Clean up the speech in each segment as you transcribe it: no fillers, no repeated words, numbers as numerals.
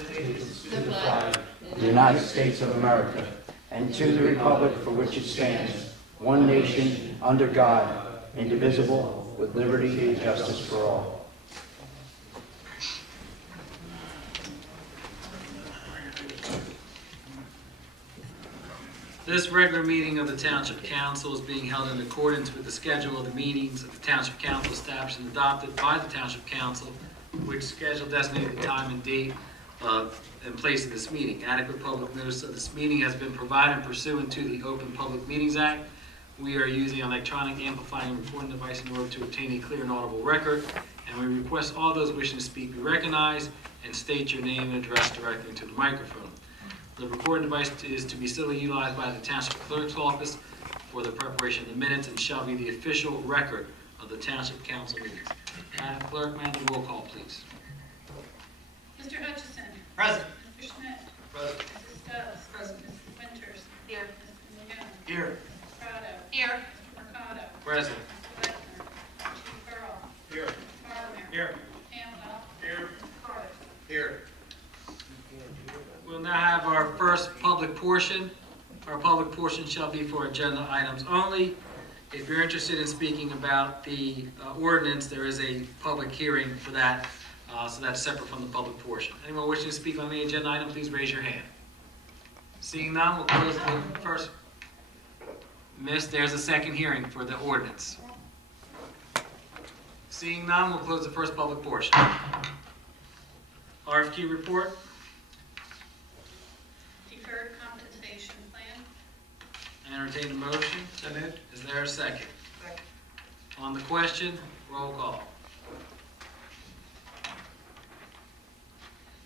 allegiance to the flag of the United States of America, and to the republic for which it stands, one nation, under God, indivisible, with liberty and justice for all. This regular meeting of the Township Council is being held in accordance with the schedule of the meetings of the Township Council established and adopted by the Township Council, which schedule designated the time and date and place of this meeting. Adequate public notice of this meeting has been provided pursuant to the Open Public Meetings Act. We are using an electronic amplifying and recording device in order to obtain a clear and audible record, and we request all those wishing to speak be recognized and state your name and address directly into the microphone. The recording device is to be solely utilized by the Township Clerk's Office for the preparation of the minutes and shall be the official record of the Township Council meetings. Madam Clerk, Madam, roll call, please. Mr. Hutchison. Present. Mr. Schmidt. Present. Mrs. Stubbs. Present. Mrs. Winters. Here. Mr. Magone. Here. Mrs. Prado. Here. Mr. Mercado. Present. Mr. Wagner. Mr. Burrell. Here. Mr. Gardner. Here. Campbell. Here. Mr. Carter. Here. We'll now have our first public portion. Our public portion shall be for agenda items only. If you're interested in speaking about the ordinance, there is a public hearing for that, so that's separate from the public portion. Anyone wishing to speak on the agenda item, please raise your hand. Seeing none, we'll close the first. Miss, there's a second hearing for the ordinance. Seeing none, we'll close the first public portion. RFQ report. Deferred compensation plan. Entertain a motion. So moved. Is there a second? Second. On the question, roll call.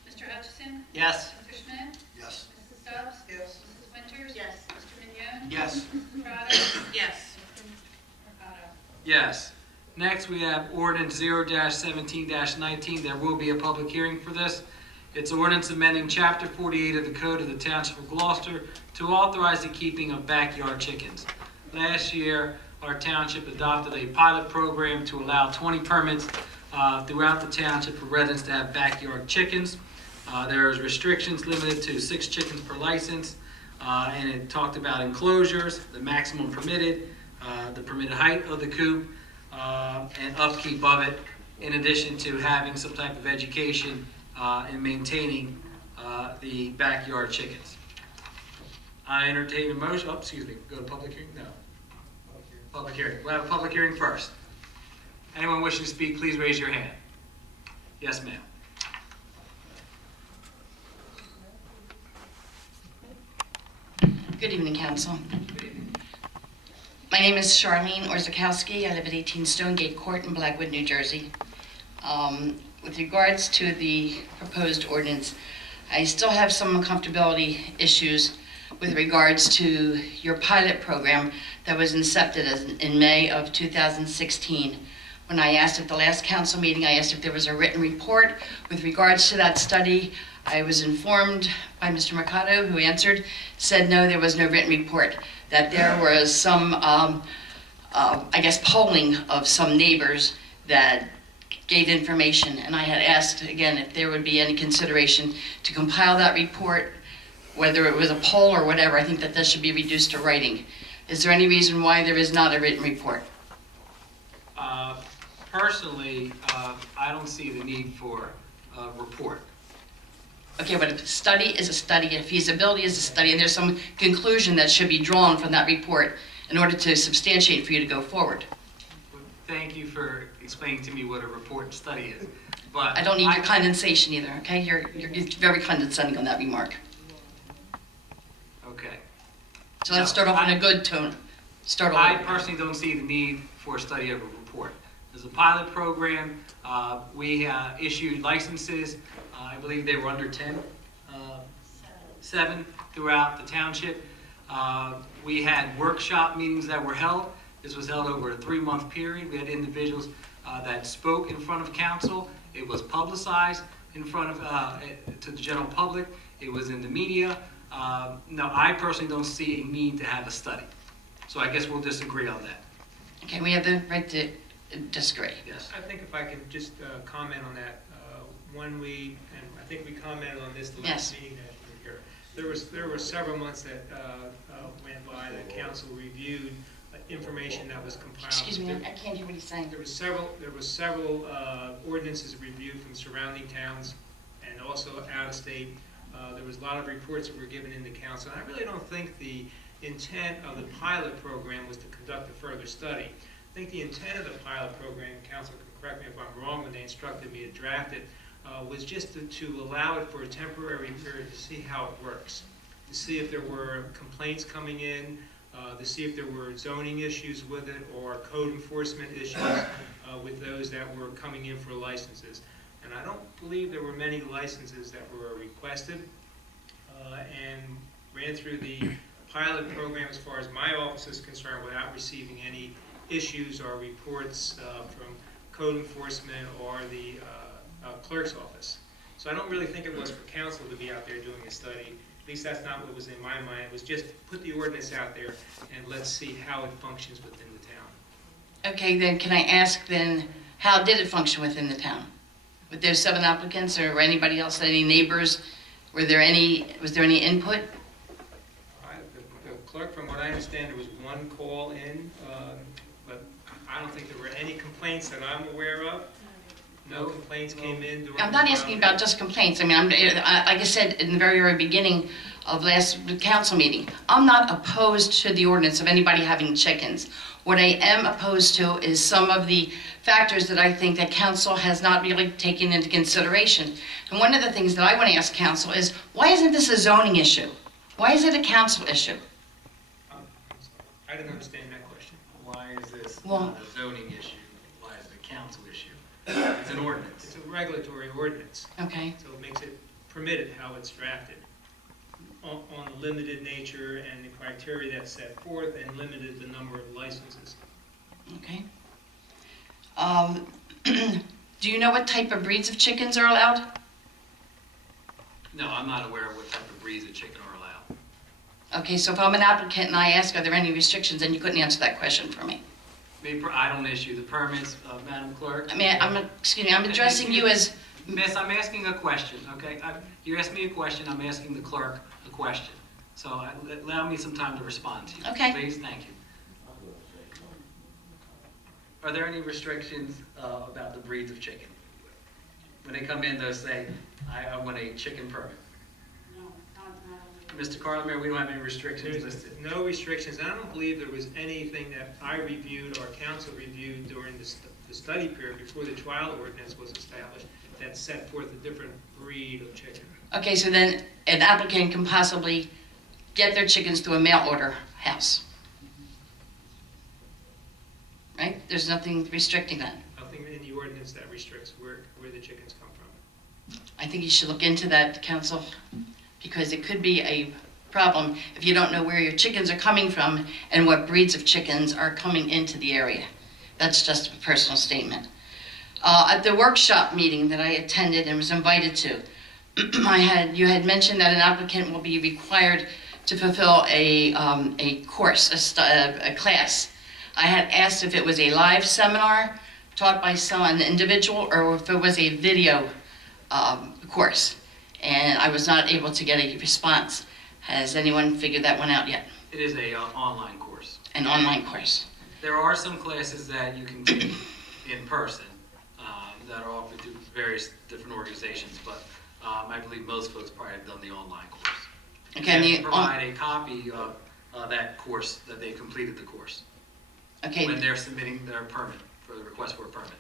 Mr. Hutchison. Yes. Mr. Schmidt. Yes. Mrs. Stubbs. Yes. Mrs. Winters. Yes. Mr. Magone. Yes. Mrs. Prado. Yes. Mr. Mercado. Yes. Next, we have ordinance 0-17-19. There will be a public hearing for this. It's ordinance amending Chapter 48 of the Code of the Township of Gloucester to authorize the keeping of backyard chickens. Last year, our township adopted a pilot program to allow 20 permits throughout the township for residents to have backyard chickens. There's restrictions limited to 6 chickens per license, and it talked about enclosures, the maximum permitted, the permitted height of the coop, and upkeep of it, in addition to having some type of education in maintaining the backyard chickens. I entertain a motion. Oh, excuse me. Go to public hearing? No. Public hearing. We'll have a public hearing first. Anyone wishing to speak, please raise your hand. Yes, ma'am. Good evening, Council. My name is Charlene Orzakowski. I live at 18 Stonegate Court in Blackwood, New Jersey. With regards to the proposed ordinance, I still have some uncomfortability issues with regards to your pilot program that was incepted in May of 2016. When I asked at the last council meeting, I asked if there was a written report with regards to that study. I was informed by Mr. Mercado, who answered, said no, there was no written report, that there was some, I guess, polling of some neighbors that gave information, and I had asked again if there would be any consideration to compile that report, whether it was a poll or whatever. I think that this should be reduced to writing. Is there any reason why there is not a written report? Personally, I don't see the need for a report. Okay, but a study is a study, a feasibility is a study, and there's some conclusion that should be drawn from that report in order to substantiate for you to go forward. Thank you for explaining to me what a report and study is. But I don't need your condensation either, okay? You're very condescending on that remark. Okay. So let's start off on a good tone. Start I off. personally don't see the need for a study of a report. There's a pilot program. We issued licenses. I believe they were under 10, 7 throughout the township. We had workshop meetings that were held. This was held over a 3-month period. We had individuals that spoke in front of council. It was publicized in front of to the general public. It was in the media. No, I personally don't see a need to have a study. So I guess we'll disagree on that. Okay, we have the right to disagree. Yes. I think if I could just comment on that. when we, and I think we commented on this the Yes. last meeting that we were here, there were several months that went by that council reviewed information that was compiled. Excuse me, I can't hear what he's saying. There was several ordinances reviewed from surrounding towns and also out of state. There was a lot of reports that were given in the council. And I really don't think the intent of the pilot program was to conduct a further study. I think the intent of the pilot program, council can correct me if I'm wrong, when they instructed me to draft it, was just to allow it for a temporary period to see how it works, to see if there were complaints coming in, to see if there were zoning issues with it or code enforcement issues with those that were coming in for licenses. And I don't believe there were many licenses that were requested, and ran through the pilot program as far as my office is concerned without receiving any issues or reports from code enforcement or the clerk's office. So I don't really think it was for council to be out there doing a study. At least that's not what was in my mind. It was just put the ordinance out there and let's see how it functions within the town. Okay, then can I ask then, how did it function within the town? With those 7 applicants or anybody else, any neighbors, was there any input? The clerk, from what I understand, there was one call in, but I don't think there were any complaints that I'm aware of. No complaints came in during I'm not asking about just complaints. I mean, like I said in the very beginning of last council meeting, I'm not opposed to the ordinance of anybody having chickens. What I am opposed to is some of the factors that I think that council has not really taken into consideration. And one of the things that I want to ask council is, why isn't this a zoning issue? Why is it a council issue? I'm sorry. I didn't understand that question. Why is this Well- not a zoning issue? Why is it a council issue? It's an ordinance. It's a regulatory ordinance, Okay. so it makes it permitted how it's drafted on the limited nature and the criteria that's set forth and limited the number of licenses. Okay. Do you know what type of breeds of chickens are allowed? No, I'm not aware of what type of breeds of chicken are allowed. Okay, so if I'm an applicant and I ask, are there any restrictions, then you couldn't answer that question for me. I don't issue the permits, Madam Clerk. I mean, excuse me, I'm addressing you as, Miss, I'm asking a question, okay? You asked me a question, I'm asking the clerk a question. So allow me some time to respond to you. Okay. Please, thank you. Are there any restrictions about the breeds of chicken? When they come in, they'll say, I want a chicken permit. Mr. Carlemere, we don't have any restrictions There's listed. no restrictions, and I don't believe there was anything that I reviewed or council reviewed during the study period before the trial ordinance was established that set forth a different breed of chicken. okay, so then an applicant can possibly get their chickens through a mail order house. Right? There's nothing restricting that. Nothing in the ordinance that restricts where the chickens come from. I think you should look into that, council, because it could be a problem if you don't know where your chickens are coming from and what breeds of chickens are coming into the area. That's just a personal statement. At the workshop meeting that I attended and was invited to, you had mentioned that an applicant will be required to fulfill a course, a class. I had asked if it was a live seminar taught by an individual or if it was a video course, and I was not able to get a response. Has anyone figured that one out yet? It is a online course. An online course. There are some classes that you can take in person that are offered through various different organizations, but I believe most folks probably have done the online course. Okay, And you provide a copy of that course, that they completed the course, okay. when they're submitting their permit, for the request for a permit.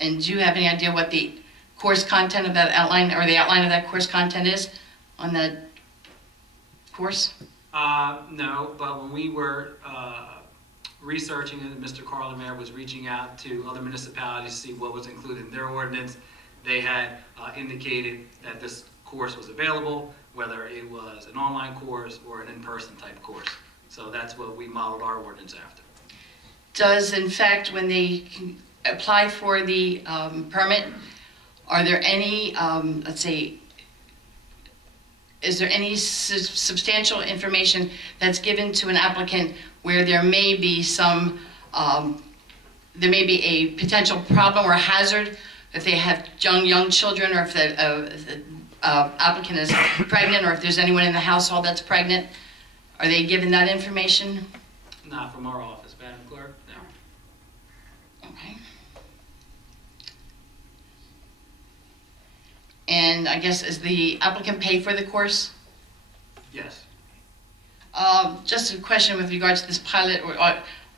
And do you have any idea what the course content of that outline, or the outline of that course content is on that course? No, but when we were researching it, Mr. Carlemere was reaching out to other municipalities to see what was included in their ordinance. They had indicated that this course was available, whether it was an online course or an in-person type course. So that's what we modeled our ordinance after. Does, in fact, when they apply for the permit, are there any, let's say, is there any substantial information that's given to an applicant where there may be some, there may be a potential problem or hazard if they have young children, or if the applicant is pregnant, or if there's anyone in the household that's pregnant? Are they given that information? Not from our office, Madam Clerk, no. Okay. And I guess, is the applicant pay for the course? Yes. Just a question with regards to this pilot, or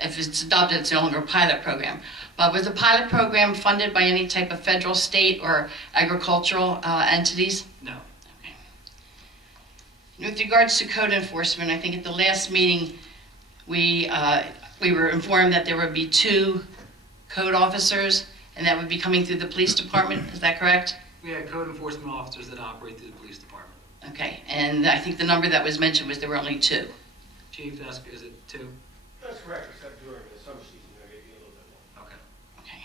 if it's adopted, it's no longer a pilot program. But was the pilot program funded by any type of federal, state, or agricultural entities? No. Okay. With regards to code enforcement, I think at the last meeting, we were informed that there would be 2 code officers, and that would be coming through the police department. Is that correct? We had code enforcement officers that operate through the police department. Okay, and I think the number that was mentioned was there were only 2. Chief, is it 2? That's correct, except during the summer season, there may be a little bit more. Okay. Okay.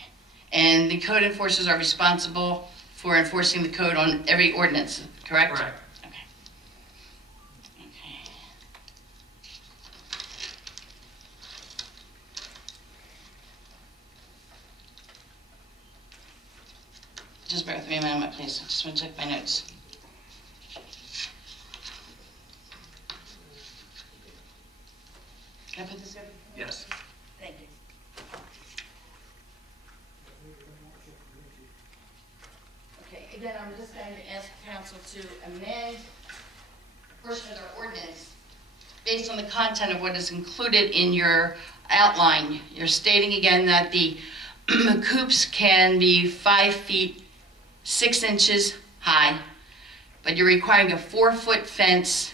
And the code enforcers are responsible for enforcing the code on every ordinance, correct? Correct. Okay. Okay. Just bear with me a moment, please. I just want to check my notes. Can I put this over? Yes. Thank you. Okay, again, I'm just going to ask council to amend a portion of their ordinance based on the content of what is included in your outline. You're stating again that the coops can be 5 feet 6 inches high, but you're requiring a 4-foot fence,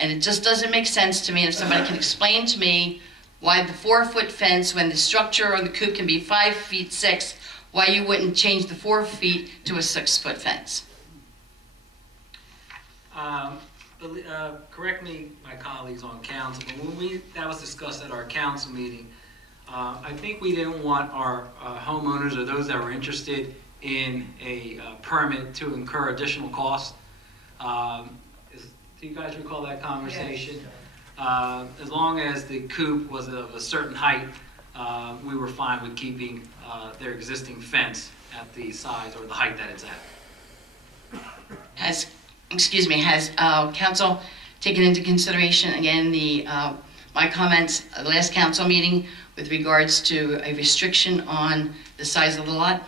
and it just doesn't make sense to me. And if somebody can explain to me why the 4-foot fence, when the structure or the coop can be 5 feet 6, why you wouldn't change the 4 feet to a 6-foot fence? Correct me, my colleagues on council, but when that was discussed at our council meeting, I think we didn't want our homeowners or those that were interested in a permit to incur additional costs. Do you guys recall that conversation? Yes. As long as the coop was of a certain height, we were fine with keeping their existing fence at the size or the height that it's at. Has council taken into consideration again my comments at the last council meeting with regards to a restriction on the size of the lot?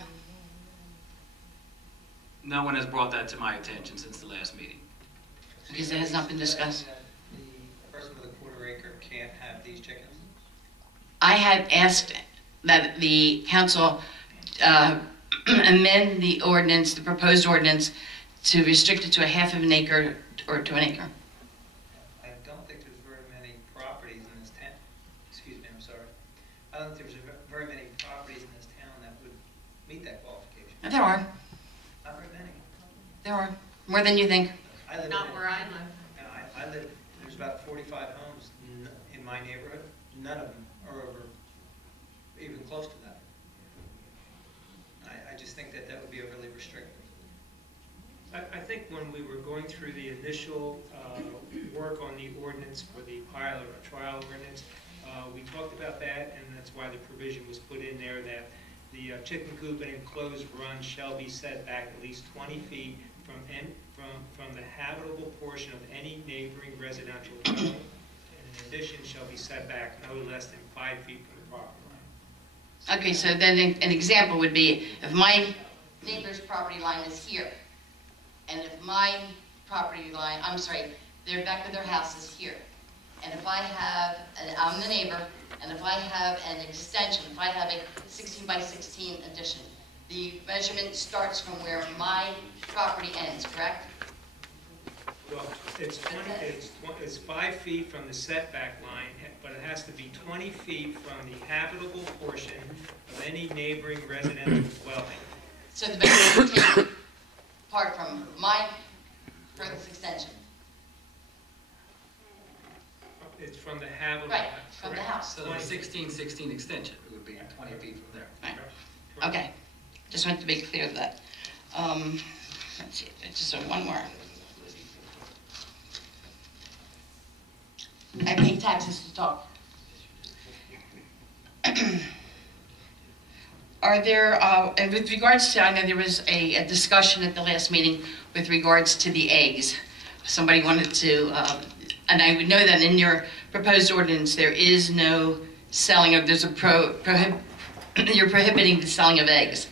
No one has brought that to my attention since the last meeting. Because it has not been discussed. The person with a 1/4 acre can't have these chickens? I had asked that the council amend the ordinance, the proposed ordinance, to restrict it to a 1/2 acre or to an acre. I don't think there's very many properties in this town. Excuse me, I'm sorry. I don't think there's very many properties in this town that would meet that qualification. There are. Not very many. There are. More than you think. I live Not in, where I live. and I live, there's about 45 homes in my neighborhood. None of them are over even close to that. I just think that that would be overly restrictive. I think when we were going through the initial work on the ordinance for the pilot or trial ordinance, we talked about that, and that's why the provision was put in there that the chicken coop and enclosed run shall be set back at least 20 feet from the habitable portion of any neighboring residential dwelling, and in addition shall be set back no less than 5 feet from the property line. Okay, so then an example would be if my neighbor's property line is here, and if my property line, their back of their house is here, and if I have, I'm the neighbor, and if I have an extension, if I have a 16 by 16 addition, the measurement starts from where my property ends, correct? Well, it's 5 feet from the setback line, but it has to be 20 feet from the habitable portion of any neighboring residential dwelling. So the measurement would take apart from my furthest extension. It's from the habitable. Right, from the correct. house. So the 1616 extension, it would be 20 feet from there. Right. Okay, just wanted to be clear of that. Let's see, just one more. I pay taxes to talk. Are there, and with regards to, I know there was a discussion at the last meeting with regards to the eggs. Somebody wanted to, and I would know that in your proposed ordinance, there is no selling of, there's a you're prohibiting the selling of eggs.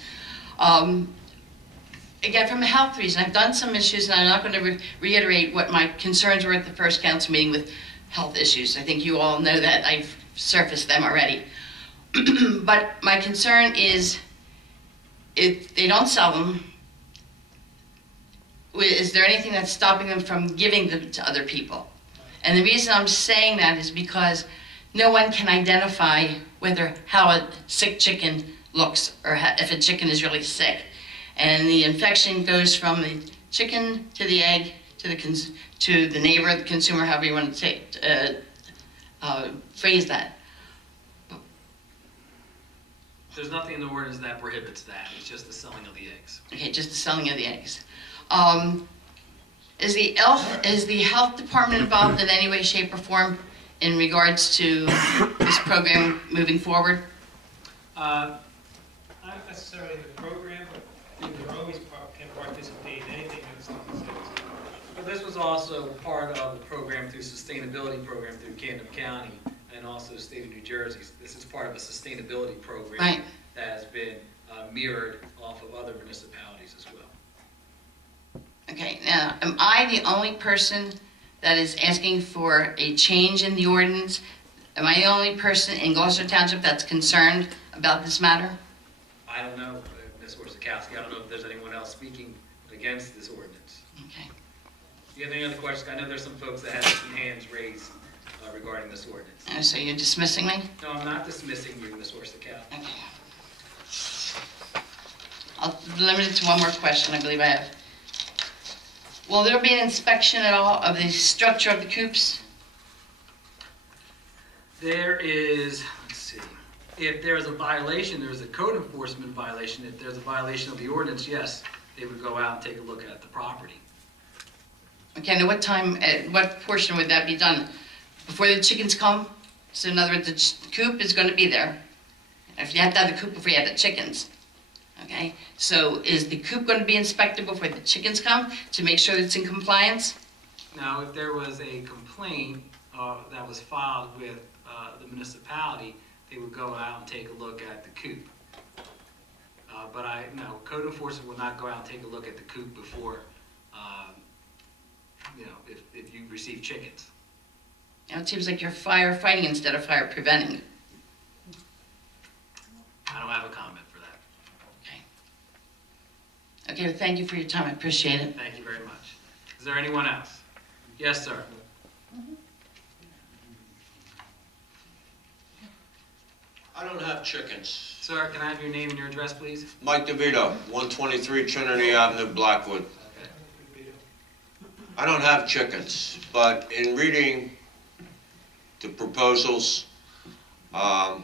Again, from a health reason, I've done some issues, and I'm not going to reiterate what my concerns were at the first council meeting with health issues. I think you all know that. I've surfaced them already. But my concern is, if they don't sell them, is there anything that's stopping them from giving them to other people? And the reason I'm saying that is because no one can identify how a sick chicken looks, or if a chicken is really sick. And the infection goes from the chicken to the egg to the neighbor, the consumer, however you want to phrase that. There's nothing in the ordinance that prohibits that. It's just the selling of the eggs. Okay, just the selling of the eggs. Is the health department involved in any way, shape, or form in regards to this program moving forward? Not necessarily in the program, but they're always can participate in anything that's on the citizens. But this was also part of the program through sustainability program through Camden County and also the state of New Jersey. This is part of a sustainability program Right. that has been mirrored off of other municipalities as well. Okay, now, am I the only person that is asking for a change in the ordinance? Am I the only person in Gloucester Township that's concerned about this matter? I don't know, Ms. Worsakowski, I don't know if there's anyone else speaking against this ordinance. Okay. Do you have any other questions? I know there's some folks that have some hands raised regarding this ordinance. So you're dismissing me? No, I'm not dismissing you, Ms. Worsakowski. Okay. I'll limit it to one more question, I believe I have. Will there be an inspection at all of the structure of the coops? There is, let's see, if there's a violation, there's a code enforcement violation. If there's a violation of the ordinance, yes, they would go out and take a look at the property. Okay, now what time, at what portion would that be done? Before the chickens come? So in other words, the coop is going to be there. If you have to have the coop before you have the chickens. Okay, so is the coop going to be inspected before the chickens come to make sure it's in compliance? Now, if there was a complaint that was filed with the municipality, they would go out and take a look at the coop. But no, code enforcement will not go out and take a look at the coop before, if you receive chickens. Now it seems like you're firefighting instead of fire preventing. I don't have a comment for that. Okay. Okay, well, thank you for your time. I appreciate it. Thank you very much. Is there anyone else? Yes, sir. I don't have chickens. Sir, can I have your name and your address, please? Mike DeVito, 123 Trinity Avenue, Blackwood. Okay. I don't have chickens, but in reading the proposals, I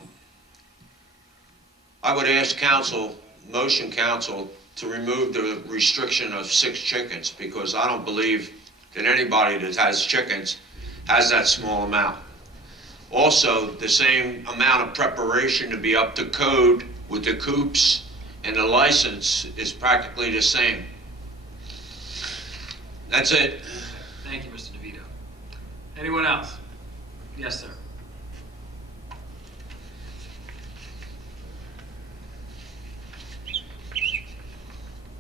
would ask council, motion council, to remove the restriction of 6 chickens, because I don't believe that anybody that has chickens has that small amount. Also, the same amount of preparation to be up to code with the coops and the license is practically the same. That's it. Thank you, Mr. DeVito. Anyone else? Yes, sir.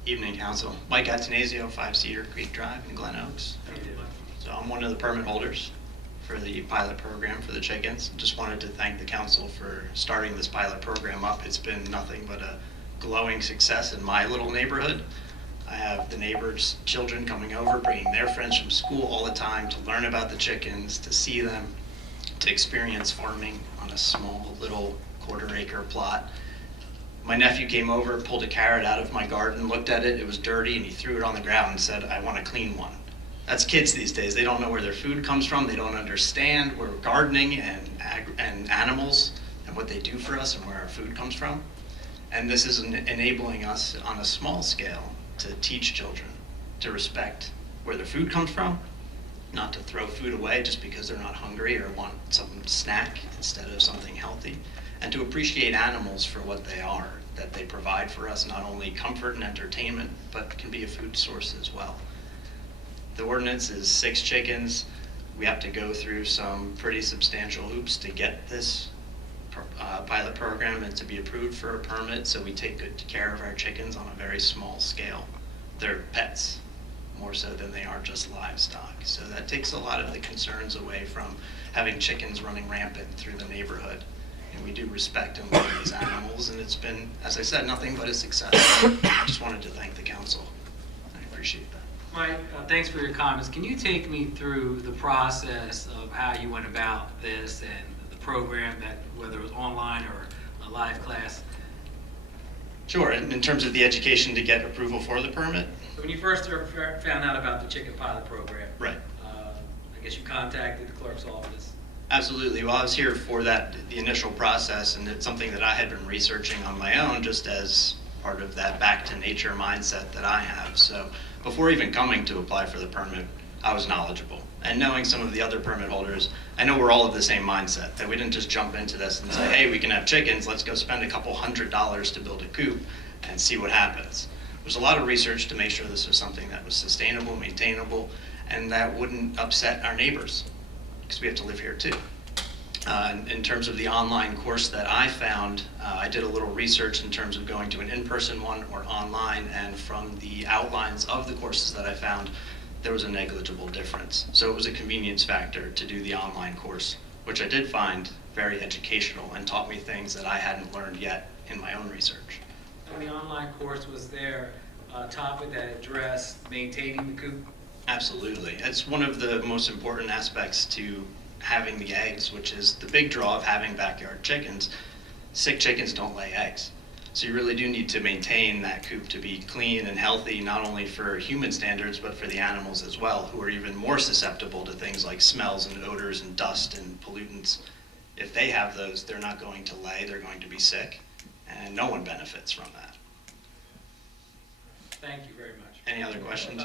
Evening, Council. Mike Atanasio, 5 Cedar Creek Drive in Glen Oaks. So I'm one of the permit holders for the pilot program for the chickens. Just wanted to thank the council for starting this pilot program up. It's been nothing but a glowing success in my little neighborhood. I have the neighbors' children coming over, bringing their friends from school all the time to learn about the chickens, to see them, to experience farming on a small little quarter-acre plot. My nephew came over, pulled a carrot out of my garden, looked at it, it was dirty, and he threw it on the ground and said, "I want a clean one." That's kids these days. They don't know where their food comes from. They don't understand where gardening and animals and what they do for us and where our food comes from. And this is enabling us on a small scale to teach children to respect where their food comes from, not to throw food away just because they're not hungry or want some snack instead of something healthy, and to appreciate animals for what they are. that they provide for us, not only comfort and entertainment, but can be a food source as well. The ordinance is 6 chickens. We have to go through some pretty substantial hoops to get this pilot program and to be approved for a permit, so we take good care of our chickens on a very small scale. They're pets, more so than they are just livestock. So that takes a lot of the concerns away from having chickens running rampant through the neighborhood. And we do respect and love these animals, and it's been, as I said, nothing but a success. I just wanted to thank the council. I appreciate that. Mike, thanks for your comments. Can you take me through the process of how you went about this and the program, that whether it was online or a live class? Sure, in terms of the education to get approval for the permit? So when you first found out about the chicken pilot program, Right. I guess you contacted the clerk's office. Absolutely. Well, I was here for the initial process, and it's something that I had been researching on my own, just as part of that back to nature mindset that I have. So before even coming to apply for the permit, I was knowledgeable. And knowing some of the other permit holders, I know we're all of the same mindset, that we didn't just jump into this and say, hey, we can have chickens, let's go spend a couple $100s to build a coop and see what happens. There's a lot of research to make sure this was something that was sustainable, maintainable, and that wouldn't upset our neighbors, because we have to live here too. In terms of the online course that I found, I did a little research in terms of going to an in-person one or online, and from the outlines of the courses that I found, there was a negligible difference. So it was a convenience factor to do the online course, which I did find very educational and taught me things that I hadn't learned yet in my own research. And the online course, was there a topic that addressed maintaining the coop? Absolutely. It's one of the most important aspects to having the eggs, which is the big draw of having backyard chickens. Sick chickens don't lay eggs. So you really do need to maintain that coop to be clean and healthy, not only for human standards, but for the animals as well, who are even more susceptible to things like smells and odors and dust and pollutants. If they have those, they're not going to lay, they're going to be sick, and no one benefits from that. Thank you very much. Any other questions?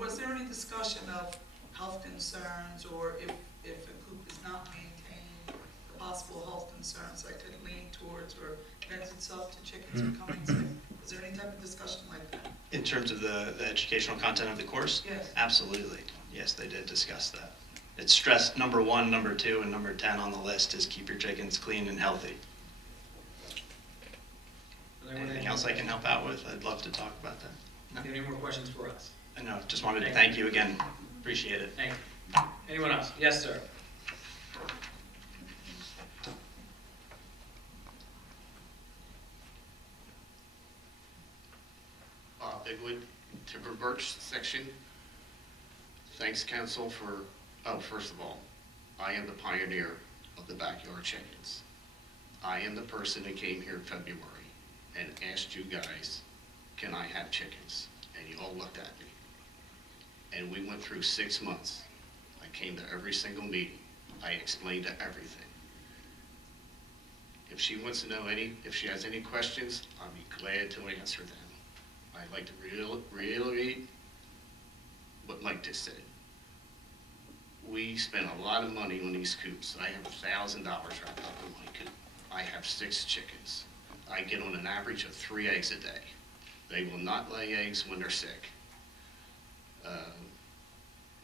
Was there any discussion of health concerns, or if a coop is not maintained, the possible health concerns that could lean towards or lends itself to chickens becoming sick? Was there any type of discussion like that? In terms of the educational content of the course? Yes. Absolutely. Yes, they did discuss that. It's stressed number 1, number 2, and number 10 on the list is keep your chickens clean and healthy. Anything else I can help out with? I'd love to talk about that. No? Any more questions for us? No, just wanted to thank you again. Appreciate it. Thank you. Anyone else? Yes, sir. Bigwood, Timber Birch section. Thanks, council, for, first of all, I am the pioneer of the backyard chickens. I am the person that came here in February and asked you guys, can I have chickens? And you all looked at me. And we went through 6 months. I came to every single meeting. I explained everything. If she wants to know if she has any questions, I'll be glad to answer them. I'd like to reiterate what Mike just said. We spent a lot of money on these coops. I have $1,000 wrapped up in my coop. I have 6 chickens. I get on an average of 3 eggs a day. They will not lay eggs when they're sick.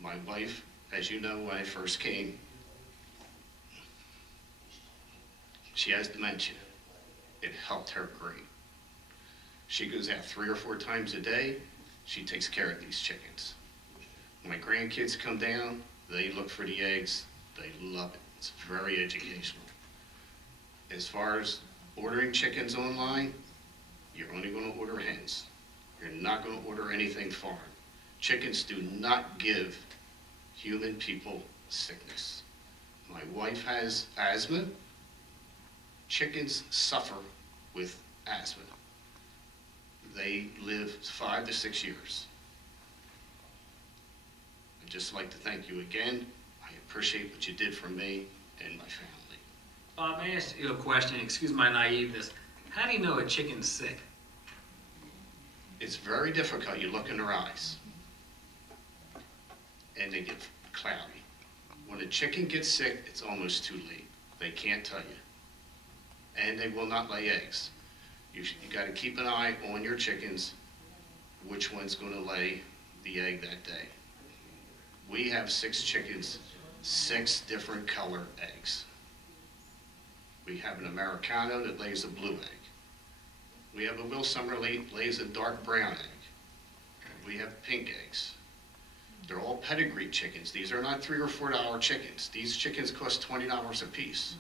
My wife, as you know, when I first came, she has dementia. It helped her great. She goes out 3 or 4 times a day. She takes care of these chickens. When my grandkids come down, they look for the eggs. They love it. It's very educational. As far as ordering chickens online, you're only going to order hens. You're not going to order anything foreign. Chickens do not give human people sickness. My wife has asthma. Chickens suffer with asthma. They live 5 to 6 years. I'd just like to thank you again. I appreciate what you did for me and my family. Bob, may I ask you a question? Excuse my naiveness. How do you know a chicken's sick? It's very difficult. You look in their eyes and they get cloudy. When a chicken gets sick, it's almost too late. They can't tell you. and they will not lay eggs. You got to keep an eye on your chickens, which one's going to lay the egg that day. We have 6 chickens, 6 different color eggs. We have an Americano that lays a blue egg. We have a Will Summerlee lays a dark brown egg. We have pink eggs. They're all pedigree chickens. These are not $3 or $4 chickens. These chickens cost $20 a piece.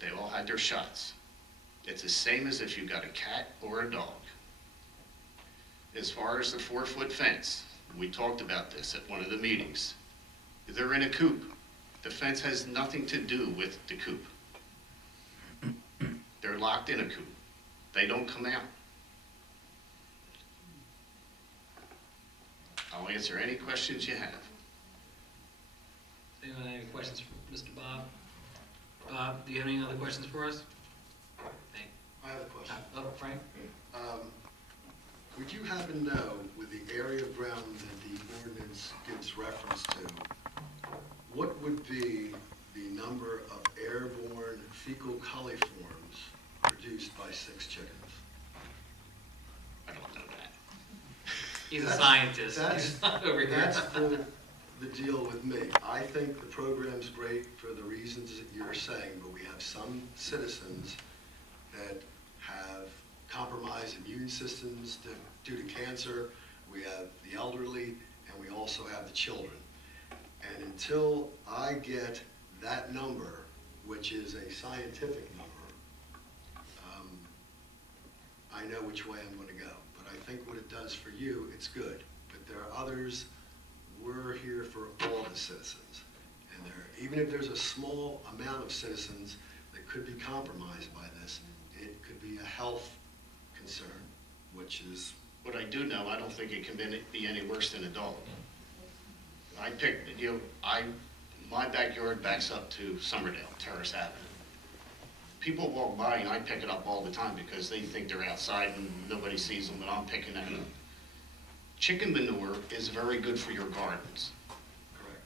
They all had their shots. It's the same as if you got a cat or a dog. As far as the 4-foot fence, we talked about this at one of the meetings. They're in a coop. The fence has nothing to do with the coop. They're locked in a coop. They don't come out. I'll answer any questions you have. Anyone have any questions for Mr. Bob? Bob, do you have any other questions for us? I have a question. Oh, Frank? Would you happen to know, with the area of ground that the ordinance gives reference to, what would be the number of airborne fecal coliforms produced by 6 chickens? I don't know that. He's a scientist. That's, He's not over here. That's the deal with me. I think the program's great for the reasons that you're saying, but we have some citizens that have compromised immune systems due to cancer. We have the elderly, and we also have the children. And until I get that number, which is a scientific number, I know which way I'm going to go. But I think what it does for you, it's good. But there are others. We're here for all the citizens. And even if there's a small amount of citizens that could be compromised by this, it could be a health concern, which is... What I do know, I don't think it can be any worse than a dog. I picked, my backyard backs up to Somerdale, Terrace Avenue. People walk by and I pick it up all the time because they think they're outside and nobody sees them, but I'm picking that up. Chicken manure is very good for your gardens. Correct.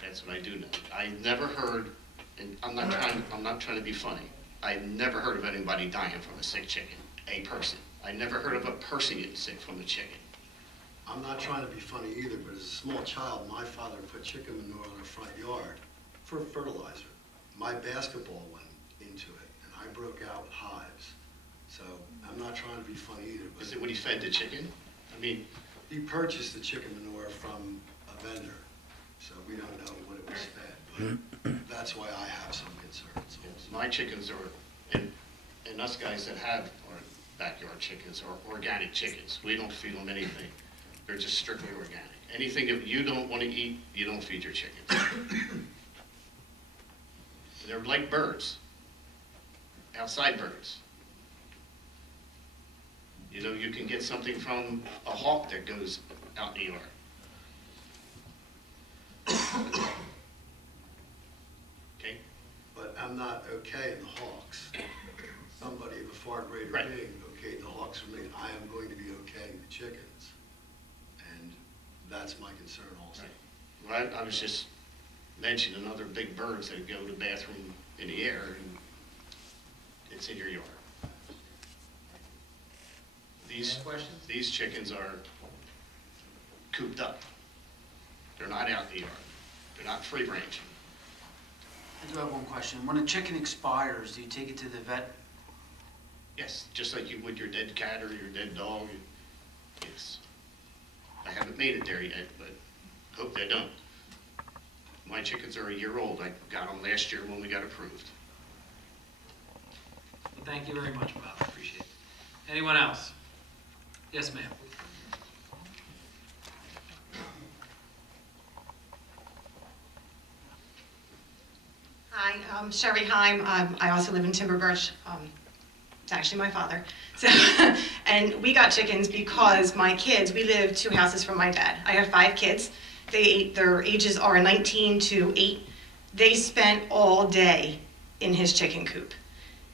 That's what I do know. I never heard, and I'm not trying to be funny, I never heard of anybody dying from a sick chicken, a person. I never heard of a person getting sick from a chicken. I'm not trying to be funny either, but as a small child, my father put chicken manure on our front yard for fertilizer. My basketball went into it, and I broke out with hives. So I'm not trying to be funny either. But is it what he fed the chicken? I mean, he purchased the chicken manure from a vendor, so we don't know what it was fed. But that's why I have some concerns. My chickens are, and us guys that have our backyard chickens are organic chickens. We don't feed them anything. They're just strictly organic. Anything that you don't want to eat, you don't feed your chickens. They're like birds, outside birds. You know, you can get something from a hawk that goes out in the yard. Okay? But I'm not okay in the hawks. Somebody of a far greater being okayed the hawks for me. I am going to be okay with the chickens. And that's my concern also. Right. Well, I was just mentioning other big birds that go to the bathroom in the air, and it's in your yard. These chickens are cooped up. They're not out in the yard. They're not free range. I do have one question. When a chicken expires, do you take it to the vet? Yes, just like you would your dead cat or your dead dog. Yes. I haven't made it there yet, but hope they don't. My chickens are a year old. I got them last year when we got approved. Well, thank you very much, Bob. I appreciate it. Anyone else? Yes, ma'am. Hi, I'm Sherry Heim. I also live in Timber Birch. It's actually my father. So, and we got chickens because my kids, we live 2 houses from my dad. I have 5 kids. Their ages are 19 to 8. They spent all day in his chicken coop.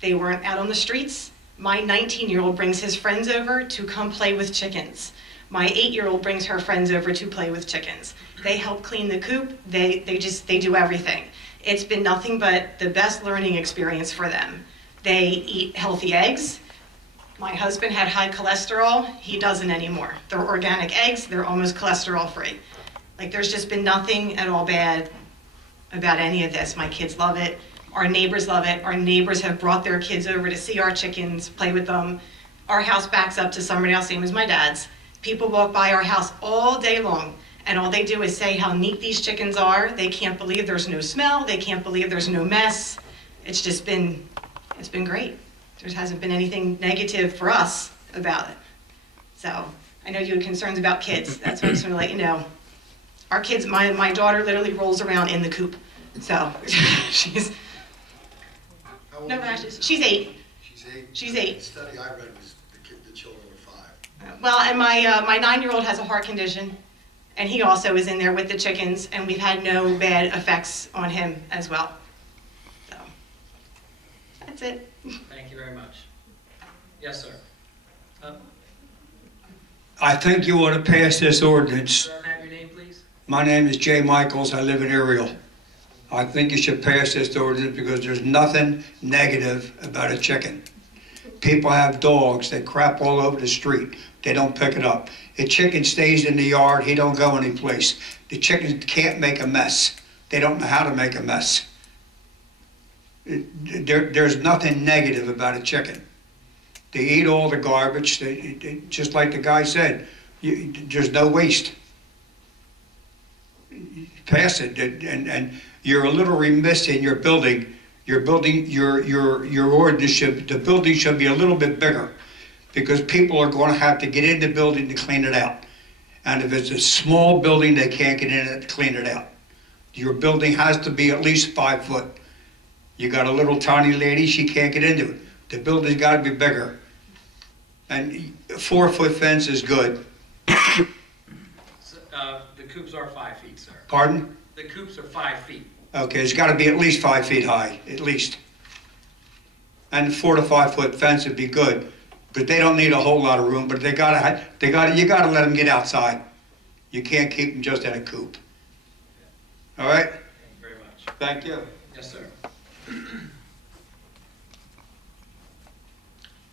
They weren't out on the streets. My 19-year-old brings his friends over to come play with chickens. My 8-year-old brings her friends over to play with chickens. They help clean the coop. They do everything. It's been nothing but the best learning experience for them. They eat healthy eggs. My husband had high cholesterol. He doesn't anymore. They're organic eggs. They're almost cholesterol free. Like, there's just been nothing at all bad about any of this. My kids love it. Our neighbors love it. Our neighbors have brought their kids over to see our chickens, play with them. Our house backs up to somebody else, same as my dad's. People walk by our house all day long, and all they do is say how neat these chickens are. They can't believe there's no smell. They can't believe there's no mess. It's been great. There hasn't been anything negative for us about it. So I know you had concerns about kids. That's why I just want to let you know. Our kids, my daughter literally rolls around in the coop. So she's, no rashes. She's 8. She's 8? She's 8. The study I read was the children were 5. Well, and my 9-year-old has a heart condition, and he also is in there with the chickens, and we've had no bad effects on him as well. So that's it. Thank you very much. Yes, sir. I think you ought to pass this ordinance. Sir, have your name, please? My name is Jay Michaels. I live in Ariel. I think you should pass this ordinance because there's nothing negative about a chicken. People have dogs. They crap all over the street. They don't pick it up. A chicken stays in the yard. He don't go anyplace. The chickens can't make a mess. They don't know how to make a mess. There's nothing negative about a chicken. They eat all the garbage. Just like the guy said, there's no waste. Pass it, and you're a little remiss in your building. Your ordinance should, the building should be a little bit bigger, because people are going to have to get in the building to clean it out. And if it's a small building, they can't get in it to clean it out. Your building has to be at least 5 foot. You got a little tiny lady, she can't get into it. The building's got to be bigger. And a 4-foot fence is good. The coops are 5 feet, sir. Pardon? The coops are 5 feet. Okay, it's got to be at least 5 feet high, at least. And 4 to 5 foot fence would be good, but they don't need a whole lot of room. But you gotta let them get outside. You can't keep them just in a coop. All right. Thank you very much. Thank you. Yes, sir.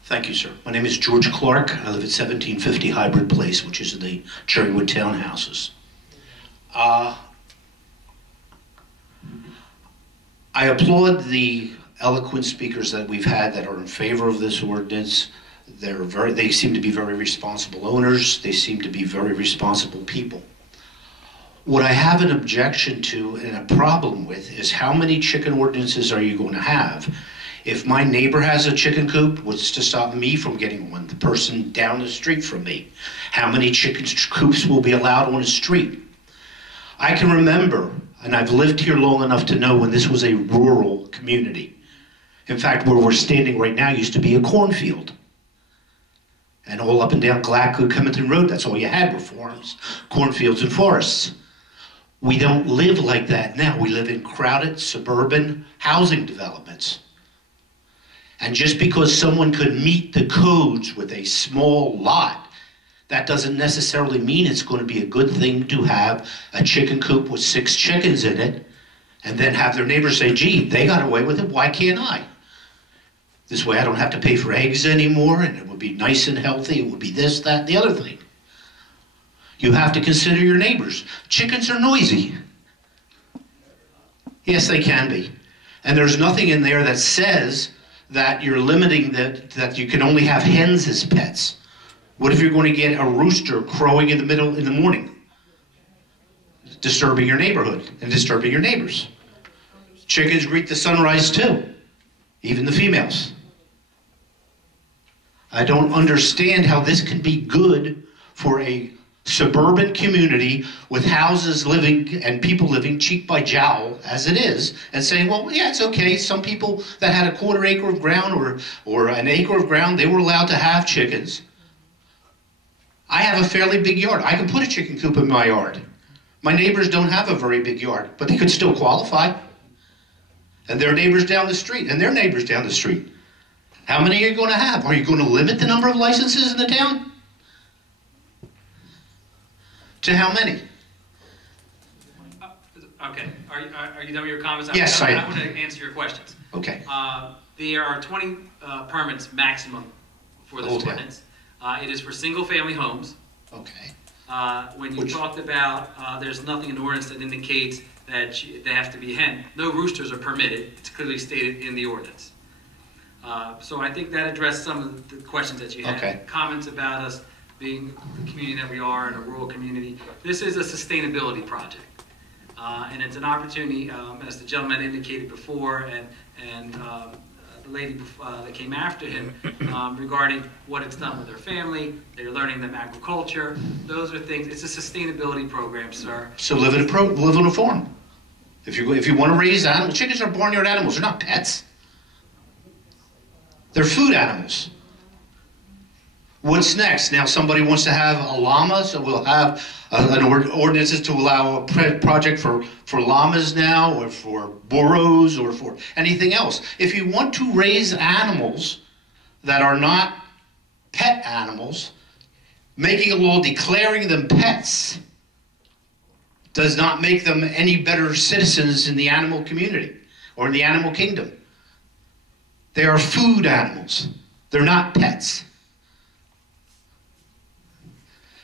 Thank you, sir. My name is George Clark. I live at 1750 Hybrid Place, which is in the Cherrywood townhouses. I applaud the eloquent speakers that we've had that are in favor of this ordinance. They seem to be very responsible owners. They seem to be very responsible people. What I have an objection to and a problem with is how many chicken ordinances are you going to have? If my neighbor has a chicken coop, what's to stop me from getting one? The person down the street from me. How many chicken coops will be allowed on a street? I can remember, and I've lived here long enough to know when this was a rural community. In fact, where we're standing right now used to be a cornfield. And all up and down Gloucester, Cummington Road, that's all you had were farms, cornfields and forests. We don't live like that now. We live in crowded suburban housing developments. And just because someone could meet the codes with a small lot, that doesn't necessarily mean it's going to be a good thing to have a chicken coop with 6 chickens in it and then have their neighbors say, gee, they got away with it, why can't I? This way I don't have to pay for eggs anymore, and it would be nice and healthy, it would be this, that, and the other thing. You have to consider your neighbors. Chickens are noisy. Yes, they can be. And there's nothing in there that says that you're limiting that you can only have hens as pets. What if you're going to get a rooster crowing in the morning? Disturbing your neighborhood and disturbing your neighbors. Chickens greet the sunrise too, even the females. I don't understand how this can be good for a suburban community with houses living and people living cheek by jowl as it is, and saying, well, yeah, it's okay. Some people that had a 1/4 acre of ground or an acre of ground, they were allowed to have chickens. I have a fairly big yard. I can put a chicken coop in my yard. My neighbors don't have a very big yard, but they could still qualify. And their neighbors down the street, and their neighbors down the street. How many are you going to have? Are you going to limit the number of licenses in the town? To how many? Okay. Are you done with your comments? Yes, I want to answer your questions. Okay. There are 20 permits maximum for this ordinance. It is for single-family homes. Okay. When you talked about there's nothing in the ordinance that indicates that they have to be hen. No roosters are permitted. It's clearly stated in the ordinance. So I think that addressed some of the questions that you had. Okay. Comments about us being the community that we are in a rural community. This is a sustainability project. And it's an opportunity, as the gentleman indicated before, and the lady that came after him, regarding what it's done with their family. They're learning them agriculture. Those are things. It's a sustainability program, sir. So live on a farm. If you want to raise animals, chickens are barnyard animals. They're not pets. They're food animals. What's next? Now somebody wants to have a llama, so we'll have an ordinances to allow a project for llamas now, or for burros, or for anything else. If you want to raise animals that are not pet animals, making a law declaring them pets does not make them any better citizens in the animal community or in the animal kingdom. They are food animals. They're not pets.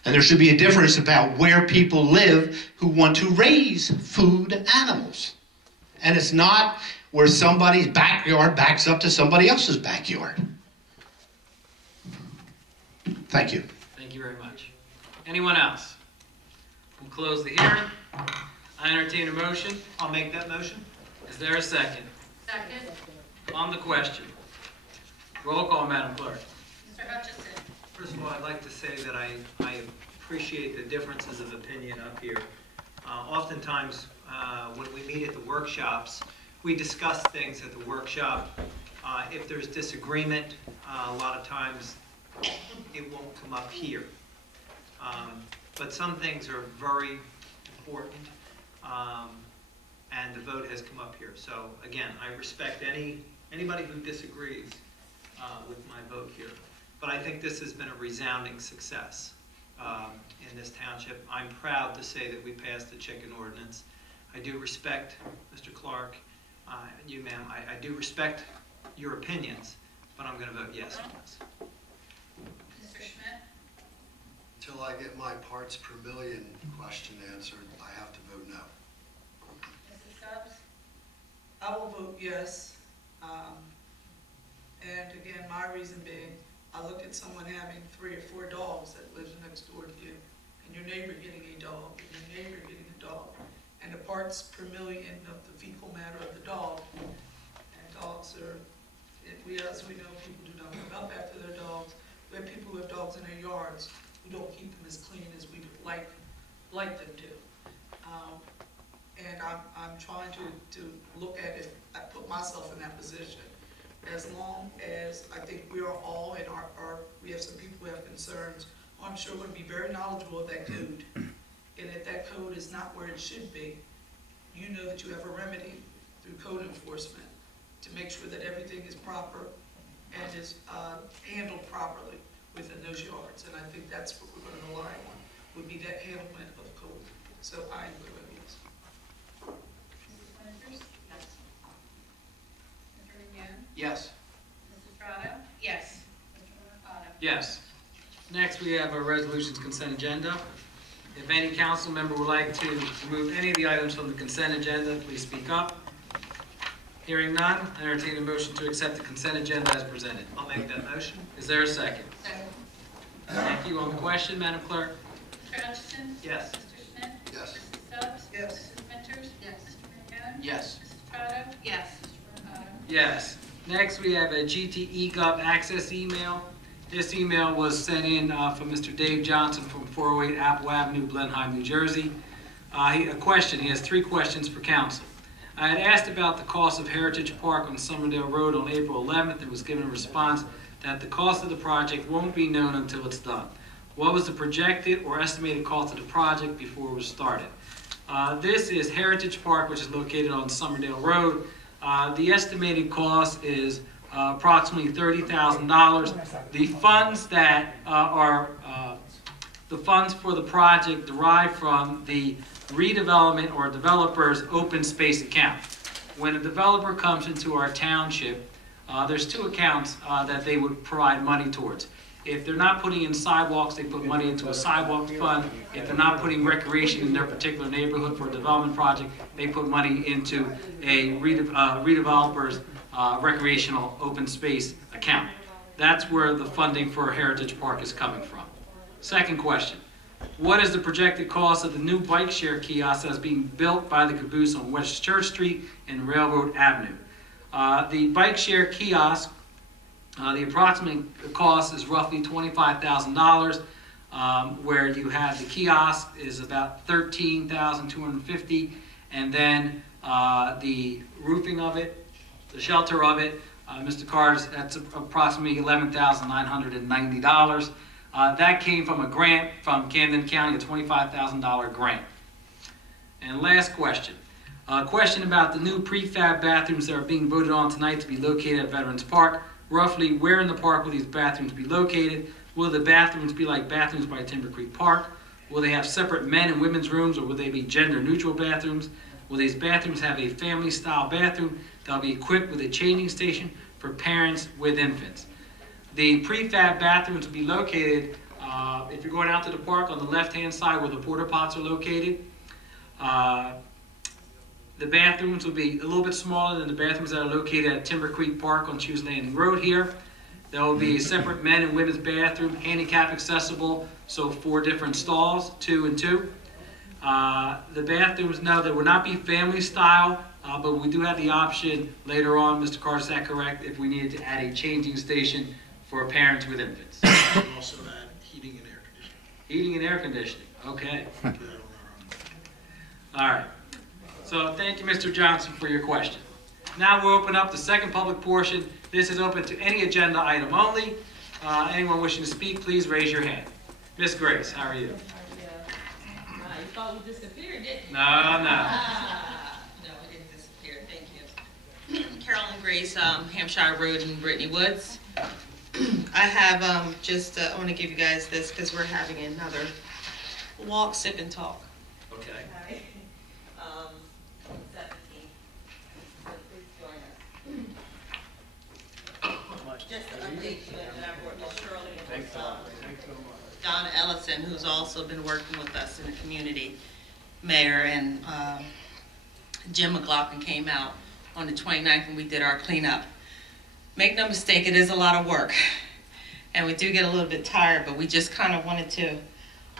And there should be a difference about where people live who want to raise food animals. And it's not where somebody's backyard backs up to somebody else's backyard. Thank you. Thank you very much. Anyone else? We'll close the hearing. I entertain a motion. I'll make that motion. Is there a second? Second. On the question. Roll call, Madam Clerk. Mr. Hutchison. First of all, I'd like to say that I appreciate the differences of opinion up here. Oftentimes, when we meet at the workshops, we discuss things at the workshop. If there's disagreement, a lot of times it won't come up here. But some things are very important, and the vote has come up here. So again, I respect anybody who disagrees with my vote here. But I think this has been a resounding success in this township. I'm proud to say that we passed the chicken ordinance. I do respect, Mr. Clark, you ma'am, I do respect your opinions, but I'm going to vote yes on this. Mr. Schmidt. Until I get my parts per million question answered, I have to vote no. Mrs. Stubbs. I will vote yes. And again, my reason being, I look at someone having 3 or 4 dogs that lives next door to you, and your neighbor getting a dog, and your neighbor getting a dog, and the parts per million of the fecal matter of the dog. And dogs are, as we know, people do not pick up after their dogs. We have people who have dogs in their yards who don't keep them as clean as we would like them to. And I'm trying to look at if I put myself in that position. As long as I think we are all in we have some people who have concerns, I'm sure we're going to be very knowledgeable of that code. And if that code is not where it should be, you know that you have a remedy through code enforcement to make sure that everything is proper and is handled properly within those yards. And I think that's what we're going to rely on, would be that handlement of code. So I would vote yes. Mrs. Winters. Yes. Mr. Vignon. Yes. Mrs. Prado. Yes. Mr. Mercado. Yes. Next, we have our resolutions consent agenda. If any council member would like to remove any of the items from the consent agenda, please speak up. Hearing none, I entertain a motion to accept the consent agenda as presented. I'll make that motion. Is there a second? Second. Thank you. On the question, Madam Clerk? Mr. Hutchison. Yes. Mr. Schmidt. Yes. Mrs. Stubbs. Yes. Mrs. Winters. Yes. Mr. Vignon. Yes. Mrs. Prado. Yes. Mr. Mercado. Yes. Next, we have a GTE Gov access email. This email was sent in from Mr. Dave Johnson from 408 Apple Avenue, Blenheim, New Jersey. A question. He has 3 questions for council. I had asked about the cost of Heritage Park on Summerdale Road on April 11th and was given a response that the cost of the project won't be known until it's done. What was the projected or estimated cost of the project before it was started? This is Heritage Park, which is located on Summerdale Road. The estimated cost is approximately $30,000. The funds that are the funds for the project derive from the redevelopment or developer's open space account. When a developer comes into our township, there's two accounts that they would provide money towards. If they're not putting in sidewalks, they put money into a sidewalk fund. If they're not putting recreation in their particular neighborhood for a development project, they put money into a redeveloper's recreational open space account. That's where the funding for Heritage Park is coming from. Second question, what is the projected cost of the new bike share kiosk that's being built by the Caboose on West Church Street and Railroad Avenue? The bike share kiosk, the approximate cost is roughly $25,000, where you have the kiosk is about $13,250, and then the roofing of it, the shelter of it, Mr. Cars, that's approximately $11,990. That came from a grant from Camden County, a $25,000 grant. And last question. A question about the new prefab bathrooms that are being voted on tonight to be located at Veterans Park. Roughly where in the park will these bathrooms be located? Will the bathrooms be like bathrooms by Timber Creek Park? Will they have separate men and women's rooms, or will they be gender neutral bathrooms? Will these bathrooms have a family style bathroom that'll be equipped with a changing station for parents with infants? The prefab bathrooms will be located, if you're going out to the park, on the left-hand side where the porta pots are located. The bathrooms will be a little bit smaller than the bathrooms that are located at Timber Creek Park on Shoes Landing Road here. There will be a separate men and women's bathroom, handicap accessible, so 4 different stalls, 2 and 2. The bathrooms, no, they will not be family style, but we do have the option later on, Mr. Carter, is that correct, if we needed to add a changing station for parents with infants? Also add heating and air conditioning. Heating and air conditioning, okay. All right. So thank you, Mr. Johnson, for your question. Now we'll open up the second public portion. This is open to any agenda item only. Anyone wishing to speak, please raise your hand. Miss Grace, how are you? You thought we disappeared, didn't you? No. No, we didn't disappear. Thank you. Carolyn Grace, Hampshire Road in Brittany Woods. I have I want to give you guys this because we're having another walk, sip, and talk. Okay. 17. So please join us. Just to update you, and I brought Miss Shirley and Donna Ellison, who's also been working with us in the community, Mayor, and Jim McLaughlin came out on the 29th and we did our cleanup. Make no mistake, it is a lot of work. And we do get a little bit tired, but we just kind of wanted to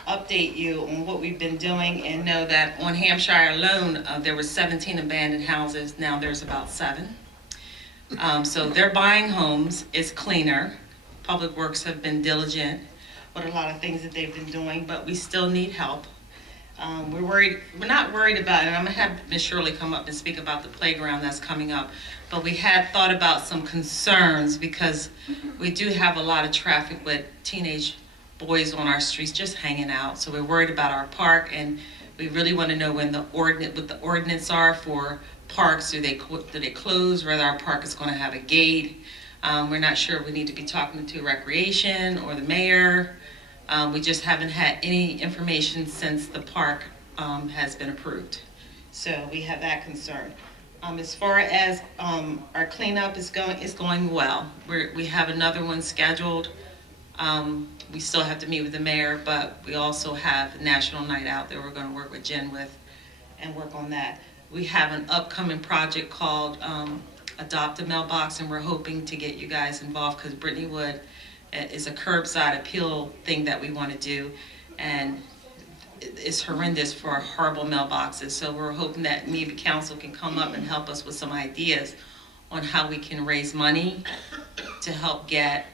update you on what we've been doing and know that on Hampshire alone, there were 17 abandoned houses. Now there's about 7. So they're buying homes. It's cleaner. Public Works have been diligent with a lot of things that they've been doing, but we still need help. We're not worried about it. I'm gonna have Ms. Shirley come up and speak about the playground that's coming up, but we had thought about some concerns because we do have a lot of traffic with teenage boys on our streets just hanging out. So we're worried about our park, and we really want to know what the ordinance are for parks. Do they close? Whether our park is going to have a gate? We're not sure. We need to be talking to Recreation or the mayor. We just haven't had any information since the park has been approved. So we have that concern. As far as our cleanup is going, it's going well. We have another one scheduled. We still have to meet with the mayor, but we also have National Night Out that we're going to work with Jen with and work on that. We have an upcoming project called Adopt a Mailbox, and we're hoping to get you guys involved because Brittany Wood is a curbside appeal thing that we want to do, and it's horrendous for horrible mailboxes. So we're hoping that maybe council can come up and help us with some ideas on how we can raise money to help get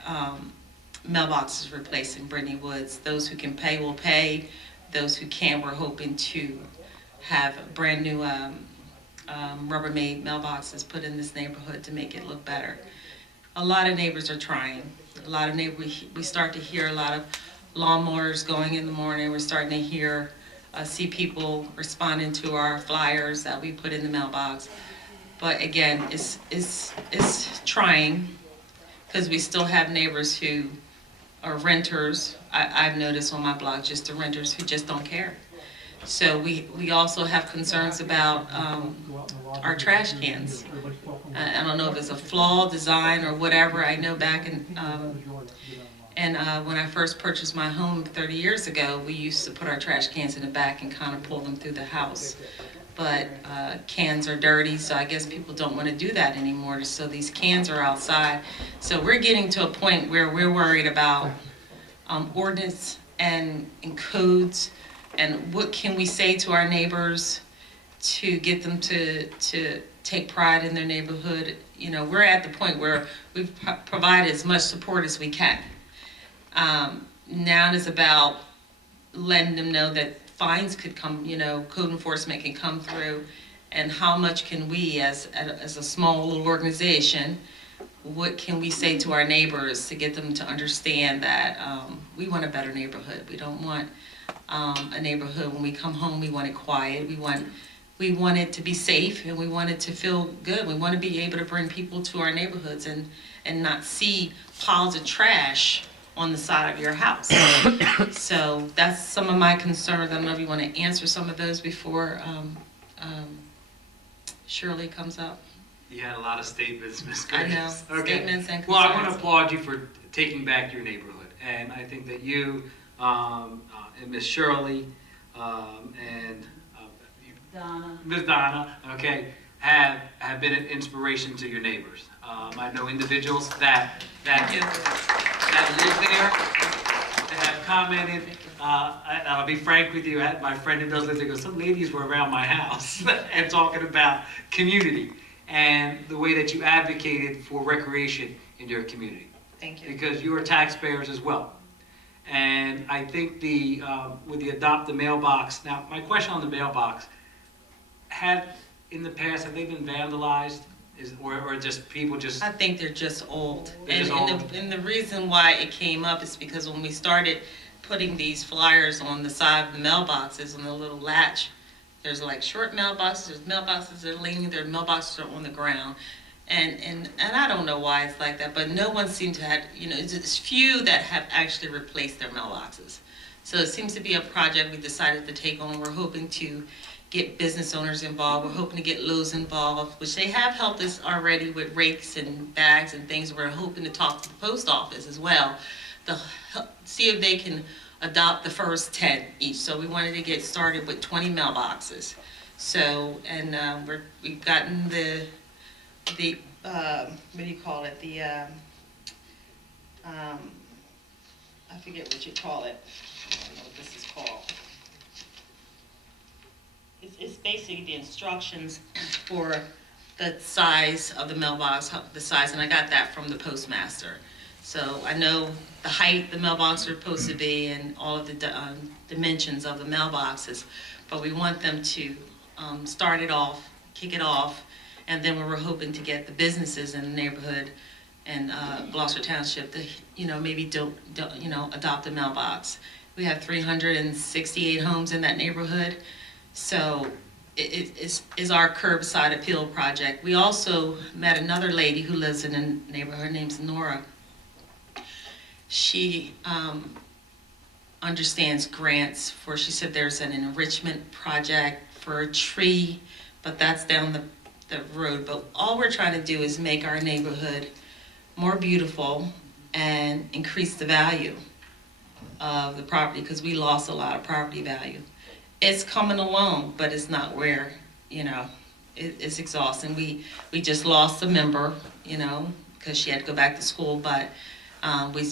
mailboxes replaced in Brittany Woods. Those who can pay will pay. Those who can't, we're hoping to have brand new Rubbermaid mailboxes put in this neighborhood to make it look better. A lot of neighbors are trying. A lot of neighbors, we start to hear a lot of lawnmowers going in the morning. We're starting to hear, see people responding to our flyers that we put in the mailbox. But again, it's trying because we still have neighbors who are renters I've noticed on my block, just the renters who just don't care. So we also have concerns about our trash cans. I don't know if it's a flawed design or whatever. I know back in, when I first purchased my home 30 years ago, we used to put our trash cans in the back and kind of pull them through the house. But cans are dirty, so I guess people don't want to do that anymore. So these cans are outside. So we're getting to a point where we're worried about ordinance and codes, and what can we say to our neighbors to get them to take pride in their neighborhood. You know, we're at the point where we've provided as much support as we can. Now it's about letting them know that fines could come, you know, code enforcement can come through, and how much can we as a small little organization, what can we say to our neighbors to get them to understand that we want a better neighborhood. We don't want a neighborhood when we come home, we want it quiet. We want it to be safe, and we want it to feel good. We want to be able to bring people to our neighborhoods and not see piles of trash on the side of your house. So that's some of my concerns. I don't know if you want to answer some of those before Shirley comes up. You had a lot of statements, Ms. I Curtis. know, Okay. statements and concerns. Well, I want to applaud you for taking back your neighborhood. And I think that you and Ms. Shirley and Ms. Donna, okay, have been an inspiration to your neighbors. I know individuals that live there, that have commented. I'll be frank with you, my friend who does live there goes, some ladies were around my house and talking about community and the way that you advocated for recreation in your community. Thank you. Because you are taxpayers as well. And I think with the adopt the mailbox, now my question on the mailbox, have in the past, have they been vandalized? Or just people just... I think they're just old. They're And the reason why it came up is because when we started putting these flyers on the side of the mailboxes on the little latch, there's like short mailboxes, there's mailboxes that are leaning, there's mailboxes that are on the ground. And I don't know why it's like that, but no one seemed to have, you know, it's few that have actually replaced their mailboxes. So it seems to be a project we decided to take on. We're hoping to get business owners involved. We're hoping to get Lowe's involved, which they have helped us already with rakes and bags and things. We're hoping to talk to the post office as well to see if they can adopt the first 10 each. So we wanted to get started with 20 mailboxes. So, and we've gotten the what do you call it? I forget what you call it. I don't know what this is called. It's basically the instructions for the size of the mailbox, the size, and I got that from the postmaster. So I know the height the mailbox are supposed to be and all of the dimensions of the mailboxes, but we want them to start it off, kick it off, and then we were hoping to get the businesses in the neighborhood and Gloucester Township to, you know, maybe adopt a mailbox. We have 368 homes in that neighborhood. So it is our curbside appeal project. We also met another lady who lives in a neighborhood. Her name's Nora. She understands grants for, she said there's an enrichment project for a tree, but that's down the road. But all we're trying to do is make our neighborhood more beautiful and increase the value of the property, because we lost a lot of property value. It's coming along, but it's not where, you know, it's exhausting. We just lost a member, you know, because she had to go back to school, but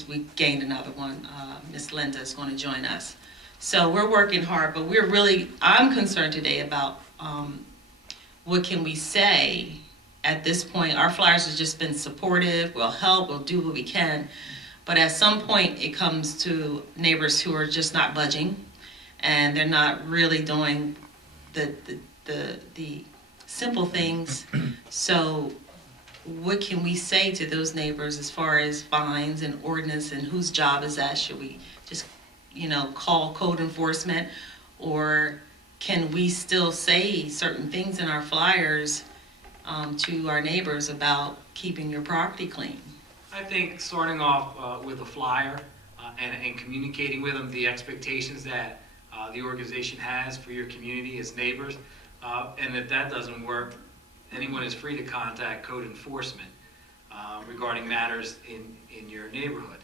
we gained another one. Miss Linda is going to join us. So we're working hard, but I'm concerned today about what can we say at this point. Our flyers have just been supportive, we'll help, we'll do what we can, but at some point it comes to neighbors who are just not budging, and they're not really doing the simple things. So what can we say to those neighbors as far as fines and ordinance, and whose job is that? Should we just, you know, call code enforcement, or can we still say certain things in our flyers to our neighbors about keeping your property clean? I think starting off with a flyer and communicating with them the expectations that the organization has for your community as neighbors. And if that doesn't work, anyone is free to contact code enforcement regarding matters in your neighborhood.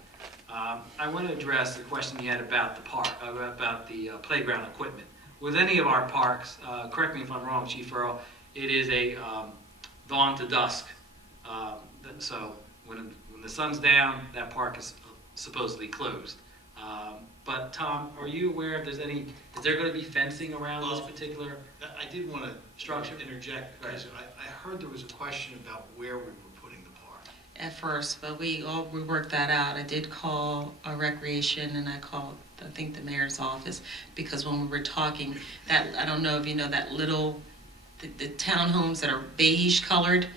I want to address the question you had about the park, about the playground equipment. With any of our parks, correct me if I'm wrong, Chief Earl, it is a dawn to dusk. So when the sun's down, that park is supposedly closed. But Tom, are you aware if is there going to be fencing around this particular I did want to structure? interject because I heard there was a question about where we were putting the park. At first, but we worked that out. I did call recreation and I called, I think, the mayor's office, because when we were talking, that, I don't know if you know, that little, the townhomes that are beige colored,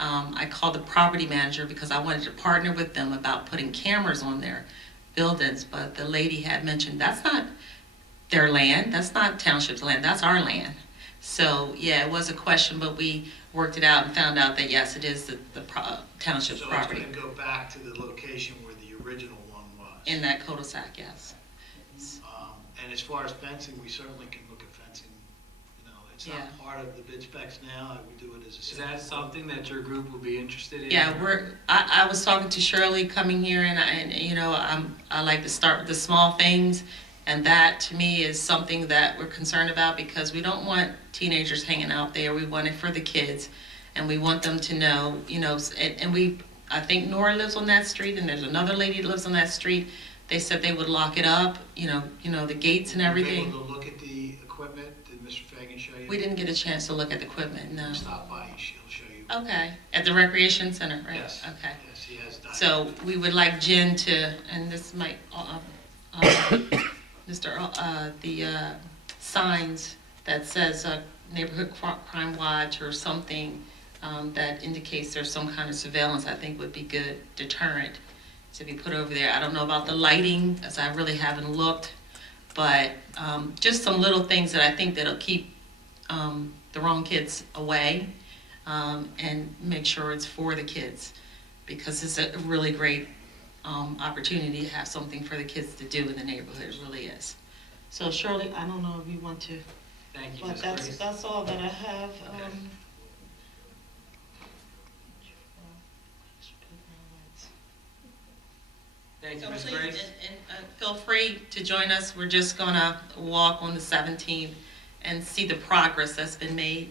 I called the property manager because I wanted to partner with them about putting cameras on their buildings, but the lady had mentioned that's not their land, that's not Township's land, that's our land. So yeah, it was a question, but we worked it out and found out that yes, it is the Township's property. So it's going to go back to the location where the original one was? In that cul-de-sac, yes. And as far as fencing, we certainly can look at fencing. You know, it's not part of the bid specs now. I would do it as a... Is that something that your group will be interested in? Yeah, I was talking to Shirley coming here, and you know, I like to start with the small things, and that to me is something that we're concerned about, because we don't want teenagers hanging out there. We want it for the kids, and we want them to know, you know, and I think Nora lives on that street, and there's another lady that lives on that street. They said they would lock it up, you know, the gates and everything. Were you able to look at the equipment? Did Mr. Fagan show you? We didn't get a chance to look at the equipment, no. Stop by, he'll show you. Okay, at the recreation center, right? Yes. Okay. Yes, he has done. So we would like Jen to, and this might, the signs that says neighborhood crime watch or something that indicates there's some kind of surveillance, I think would be good deterrent to be put over there. I don't know about the lighting, as I really haven't looked, but just some little things that I think that'll keep the wrong kids away and make sure it's for the kids, because it's a really great opportunity to have something for the kids to do in the neighborhood. It really is. So Shirley, I don't know if you want to. Thank you, But that's all that I have. Thank you, So Ms. please, Grace. and feel free to join us. We're just gonna walk on the 17th and see the progress that's been made.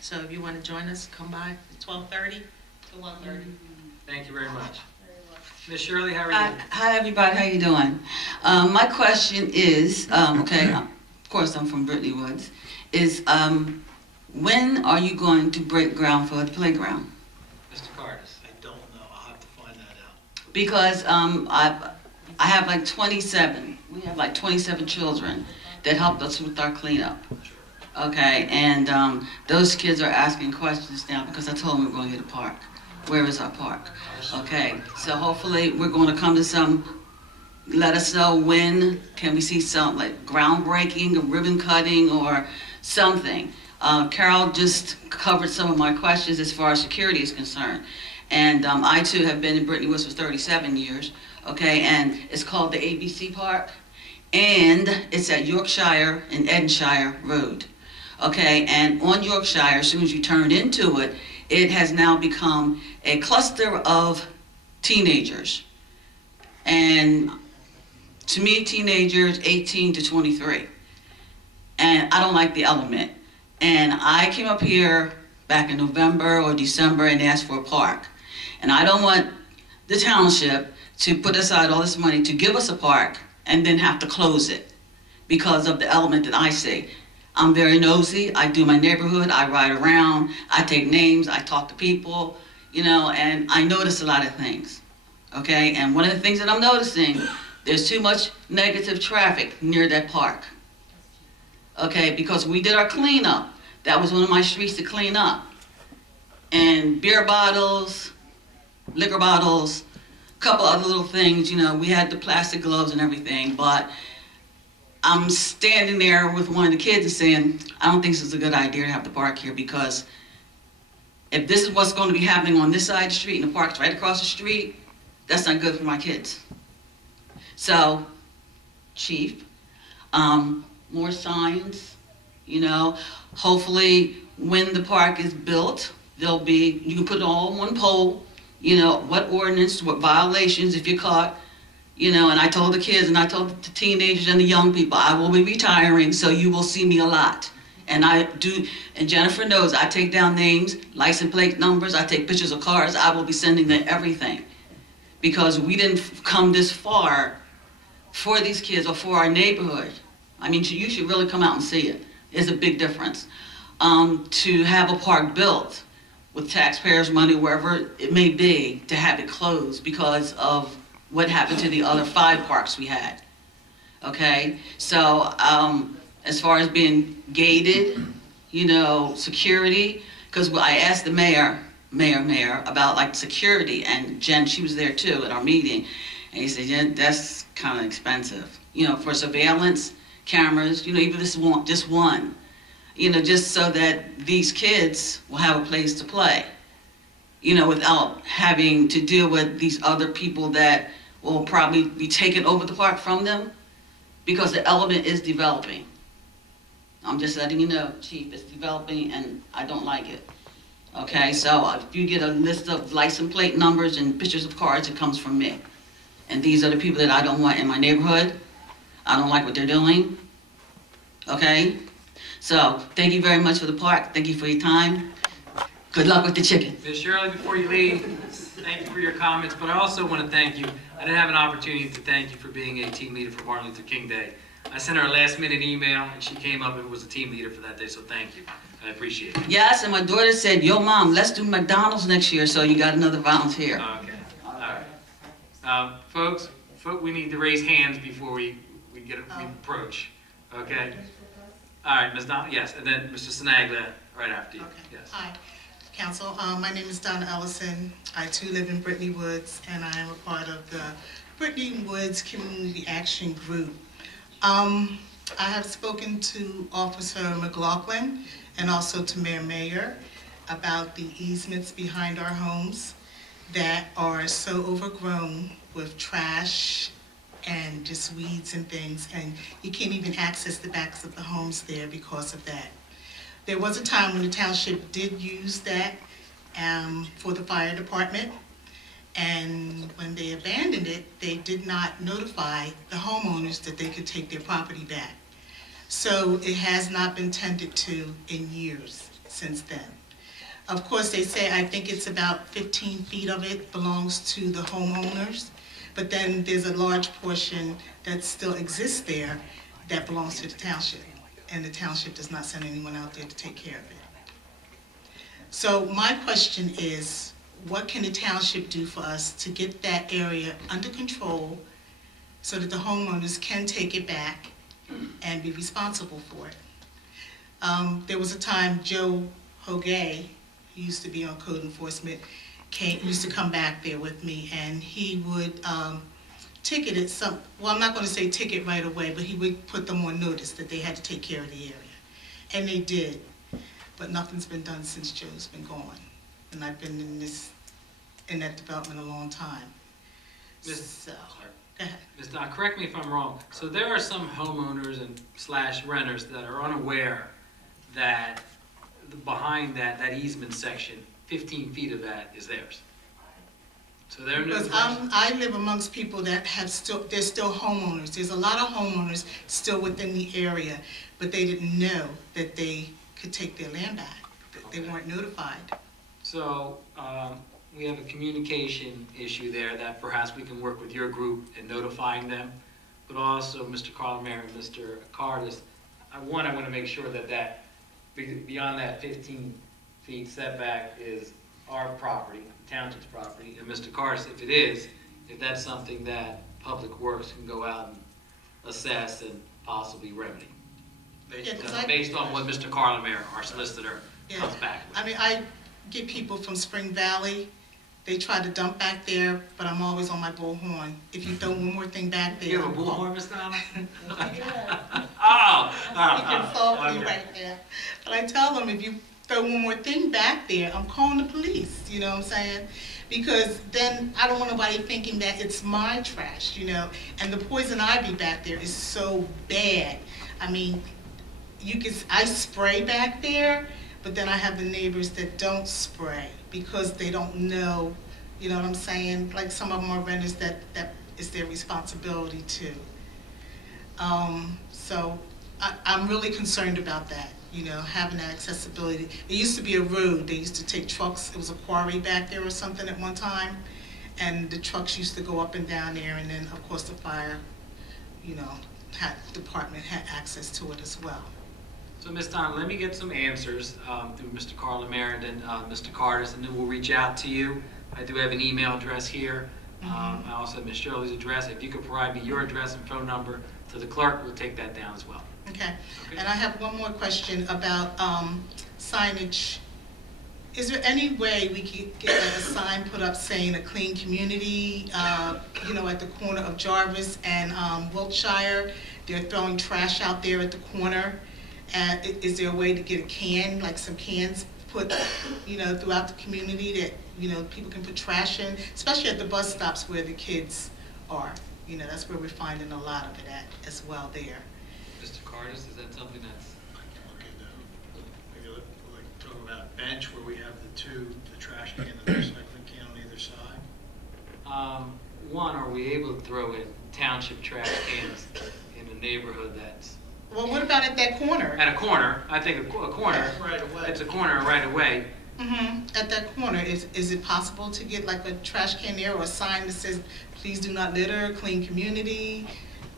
So if you want to join us, come by at 12:30 to 1:30. Thank you very much. Ms. Shirley, how are you? Hi, everybody. How you doing? My question is, okay, of course I'm from Brittany Woods, is when are you going to break ground for the playground? Mr. Cardis. I don't know. I'll have to find that out. Because I have like 27. We have like 27 children that helped us with our cleanup. Okay, and those kids are asking questions now because I told them we're going to get a park. Where is our park? Okay, so hopefully we're going to come to some, let us know when, can we see some like groundbreaking or ribbon cutting or something. Carol just covered some of my questions as far as security is concerned. And I too have been in Brittany Woods for 37 years, okay, and it's called the ABC Park. And it's at Yorkshire and Edenshire Road. Okay, and on Yorkshire, as soon as you turn into it, it has now become a cluster of teenagers. And to me, teenagers 18 to 23. And I don't like the element. And I came up here back in November or December and asked for a park. And I don't want the township to put aside all this money to give us a park and then have to close it because of the element that I see. I'm very nosy. I do my neighborhood. I ride around. I take names. I talk to people, you know, and I notice a lot of things, okay? And one of the things that I'm noticing, there's too much negative traffic near that park, okay? Because we did our cleanup. That was one of my streets to clean up. And beer bottles, liquor bottles, a couple other little things, you know, we had the plastic gloves and everything, but I'm standing there with one of the kids and saying, I don't think this is a good idea to have the park here, because if this is what's going to be happening on this side of the street and the park's right across the street, that's not good for my kids. So, Chief, more signs, you know. Hopefully, when the park is built, there'll be, you can put it all on one pole, you know, what ordinance, what violations if you're caught, you know. And I told the kids and I told the teenagers and the young people, I will be retiring, so you will see me a lot. And I do, and Jennifer knows, I take down names, license plate numbers, I take pictures of cars, I will be sending them everything. Because we didn't come this far for these kids or for our neighborhood. I mean, you should really come out and see it. It's a big difference. To have a park built with taxpayers' money, wherever it may be, to have it closed because of what happened to the other 5 parks we had. Okay, so as far as being gated, you know, security, because I asked the mayor about like security, and Jen, she was there too at our meeting, and he said, yeah, that's kind of expensive, you know, for surveillance cameras, you know, even just one, you know, just so that these kids will have a place to play, you know, without having to deal with these other people that will probably be taking over the park from them, because the element is developing. I'm just letting you know, Chief, it's developing and I don't like it. Okay, so if you get a list of license plate numbers and pictures of cars, it comes from me. And these are the people that I don't want in my neighborhood. I don't like what they're doing. Okay? So, thank you very much for the park. Thank you for your time. Good luck with the chicken. Ms. Shirley, before you leave, thank you for your comments, but I also want to thank you. I didn't have an opportunity to thank you for being a team leader for Martin Luther King Day. I sent her a last-minute email, and she came up and was a team leader for that day, so thank you. I appreciate it. Yes, and my daughter said, yo, Mom, let's do McDonald's next year, so you got another volunteer. Okay, all right. Folks, we need to raise hands before we approach, okay? All right, Ms. Donna, yes, and then Mr. Sinaglia right after you. Okay. Yes. Hi, Council. My name is Donna Ellison. I too live in Brittany Woods, and I am a part of the Brittany Woods Community Action Group. I have spoken to Officer McLaughlin and also to Mayor about the easements behind our homes that are so overgrown with trash and just weeds and things, and you can't even access the backs of the homes there because of that. There was a time when the township did use that for the fire department, and when they abandoned it, they did not notify the homeowners that they could take their property back. So it has not been tended to in years since then. Of course, they say, I think it's about 15 feet of it belongs to the homeowners, but then there's a large portion that still exists there that belongs to the township, and the township does not send anyone out there to take care of it. So my question is, what can the township do for us to get that area under control so that the homeowners can take it back and be responsible for it? There was a time Joe Hogue, who used to be on code enforcement, used to come back there with me, and he would ticket it well, I'm not going to say ticket right away, but he would put them on notice that they had to take care of the area. And they did, but nothing's been done since Joe's been gone. And I've been in that development a long time. Ms. Go ahead. Ms. Don, correct me if I'm wrong. So there are some homeowners and / renters that are unaware that behind that easement section, 15 feet of that is theirs. So they're because I live amongst people that they're still homeowners. There's a lot of homeowners still within the area, but they didn't know that they could take their land back. They weren't notified. So we have a communication issue there that perhaps we can work with your group in notifying them, but also Mr. Carlmer and Mr. Cardis. I want to make sure that beyond that 15 feet setback is our property, the township's property, and Mr. Cardis, if that's something that Public Works can go out and assess and possibly remedy, based on what Mr. Carlmer, our solicitor, comes back with. I mean, I get people from Spring Valley. They try to dump back there, but I'm always on my bullhorn. If you throw one more thing back there. You have a bullhorn, Ms. Donna? You can solve me right there. But I tell them, if you throw one more thing back there, I'm calling the police, you know what I'm saying? Because then I don't want nobody thinking that it's my trash, you know? And the poison ivy back there is so bad. I mean, I spray back there, but then I have the neighbors that don't spray because they don't know, you know what I'm saying? Like some of them are renters that is their responsibility too. So I'm really concerned about that, you know, having that accessibility. It used to be a road. They used to take trucks. It was a quarry back there or something at one time. And the trucks used to go up and down there. And then, of course, the fire, you know, department had access to it as well. So, Ms. Donna, let me get some answers through Mr. Carl Lemaire and then Mr. Cardis, and then we'll reach out to you. I do have an email address here. I also have Ms. Shirley's address. If you could provide me your address and phone number to the clerk, we'll take that down as well. Okay. And I have one more question about signage. Is there any way we could get a sign put up saying a clean community, you know, at the corner of Jarvis and Wiltshire? They're throwing trash out there at the corner. Is there a way to get a can, like some cans put, you know, throughout the community that, you know, people can put trash in, especially at the bus stops where the kids are. You know, that's where we're finding a lot of it at as well there. Mr. Cardis, is that something that's... Maybe like talk about a bench where we have the trash can and the recycling can on either side? One, are we able to throw in township trash cans in a neighborhood that's... Well, what about at that corner? At a corner, I think a corner. Right away. It's a corner right away. At that corner, is it possible to get like a trash can there or a sign that says, please do not litter, clean community,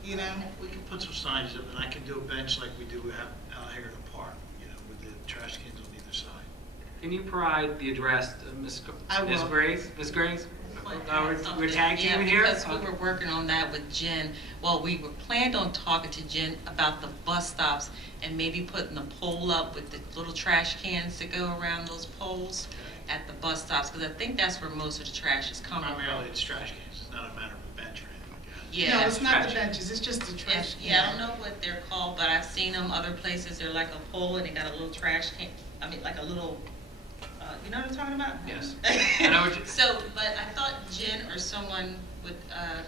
you know? We can put some signs up, and I can do a bench like we do out here in the park, you know, with the trash cans on either side. Can you provide the address to Ms. Grace? Ms. Grace? We're tag teaming here? Because we were working on that with Jen. Well, we were planned on talking to Jen about the bus stops and maybe putting the pole up with the little trash cans that go around those poles at the bus stops, because I think that's where most of the trash is coming from. Primarily it's trash cans, it's not a matter of a bench or anything like that. Yeah. No, it's not the benches, it's just the trash can. Yeah, I don't know what they're called, but I've seen them other places. They're like a pole and they got a little trash can, I mean like a little, you know what I'm talking about? Yes. I know what you... So, but I thought Jen or someone would, I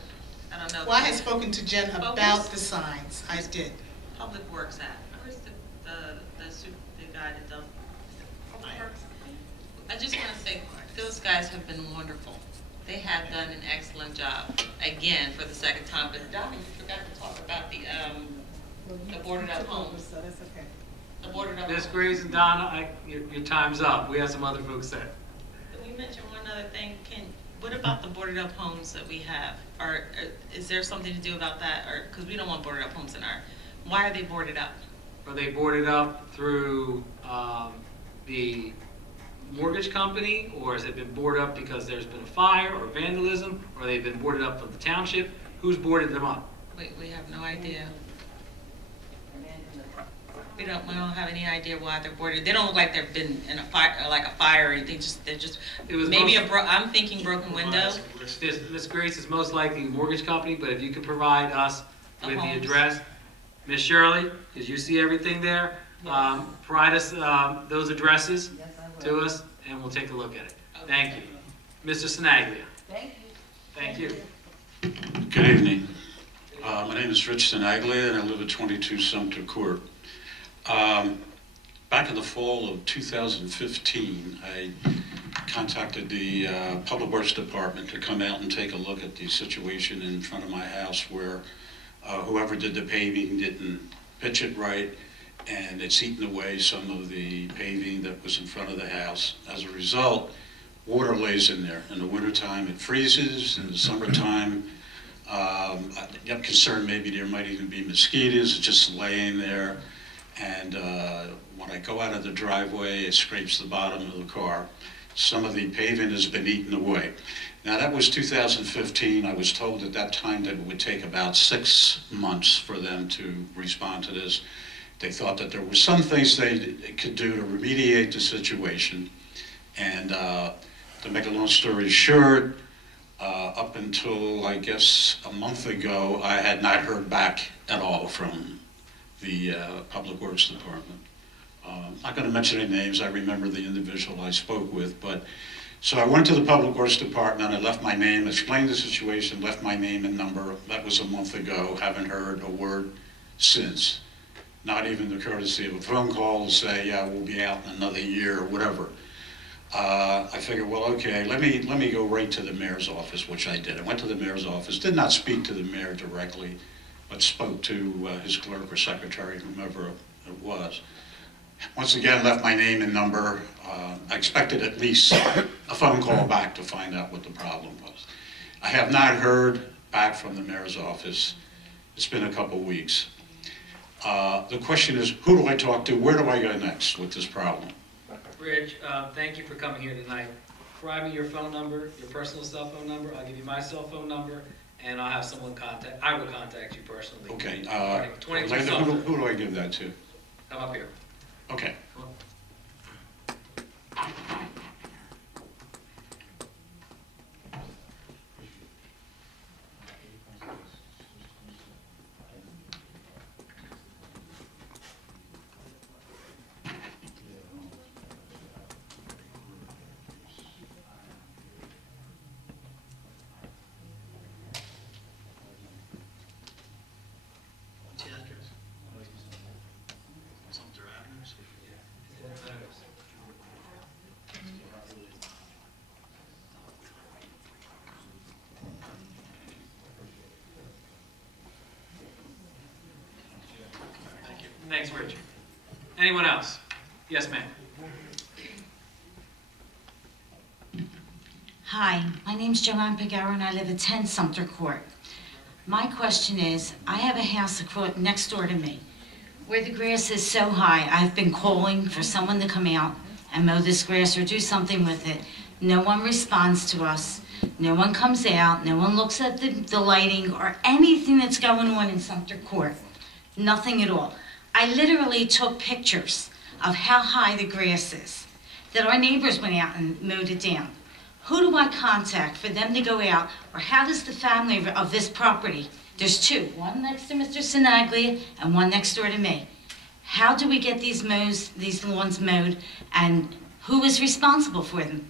don't know. Well, I had spoken to Jen about the signs, I did. Public Works at, where's the guy that does? I just want to say, those guys have been wonderful. They have done an excellent job, again, for the second time. But Donna, you forgot to talk about the boarded up homes. So that's okay. The boarded up Ms. homes. Grace and Donna, your time's up. We have some other folks there. Can we mention one other thing? What about the boarded up homes that we have? Or is there something to do about that? Or because we don't want boarded up homes in our, why are they boarded up? Are they boarded up through the mortgage company, or has it been boarded up because there's been a fire or vandalism, or they've been boarded up from the township? Who's boarded them up? We have no idea. We don't have any idea why they're boarded. They don't look like they've been in a fire or anything. They're just maybe I'm thinking broken window. Ms. Grace is most likely the mortgage company, but if you could provide us with the address, Ms. Shirley, because you see everything there, provide us those addresses to us, and we'll take a look at it. Thank you. Mr. Sinaglia. Thank you. Good evening. My name is Rich Sinaglia, and I live at 22 Sumter Court. Back in the fall of 2015, I contacted the Public Works Department to come out and take a look at the situation in front of my house where whoever did the paving didn't pitch it right, and it's eaten away some of the paving that was in front of the house. As a result, water lays in there. In the wintertime, it freezes. In the summertime, I'm concerned maybe there might even be mosquitoes just laying there. And when I go out of the driveway, it scrapes the bottom of the car. Some of the paving has been eaten away. Now that was 2015. I was told at that time that it would take about 6 months for them to respond to this. They thought that there were some things they could do to remediate the situation. And to make a long story short, up until I guess a month ago, I had not heard back at all from the Public Works Department. Not going to mention any names, I remember the individual I spoke with, but so I went to the Public Works Department, I left my name, explained the situation, left my name and number. That was a month ago, haven't heard a word since. Not even the courtesy of a phone call to say, yeah, we'll be out in another year or whatever. I figured, well, okay, let me go right to the mayor's office, which I did. I went to the mayor's office, did not speak to the mayor directly, but spoke to his clerk or secretary, whomever it was. Once again, left my name and number. I expected at least a phone call back to find out what the problem was. I have not heard back from the mayor's office. It's been a couple weeks. The question is, who do I talk to? Where do I go next with this problem? Rich, thank you for coming here tonight. Provide me your phone number, your personal cell phone number. I'll give you my cell phone number, and I'll have someone contact. I will contact you personally. Okay. 22 who do I give that to? Come up here. Okay. Thanks, Rich. Anyone else? Yes, ma'am. Hi, my name's Joanne Pagaro and I live at 10 Sumter Court. My question is, I have a house next door to me where the grass is so high. I've been calling for someone to come out and mow this grass or do something with it. No one responds to us. No one comes out. No one looks at the lighting or anything that's going on in Sumter Court. Nothing at all. I literally took pictures of how high the grass is, that our neighbors went out and mowed it down. Who do I contact for them to go out, or how does the family of this property, there's two, one next to Mr. Sinaglia and one next door to me. How do we get these lawns mowed, and who is responsible for them?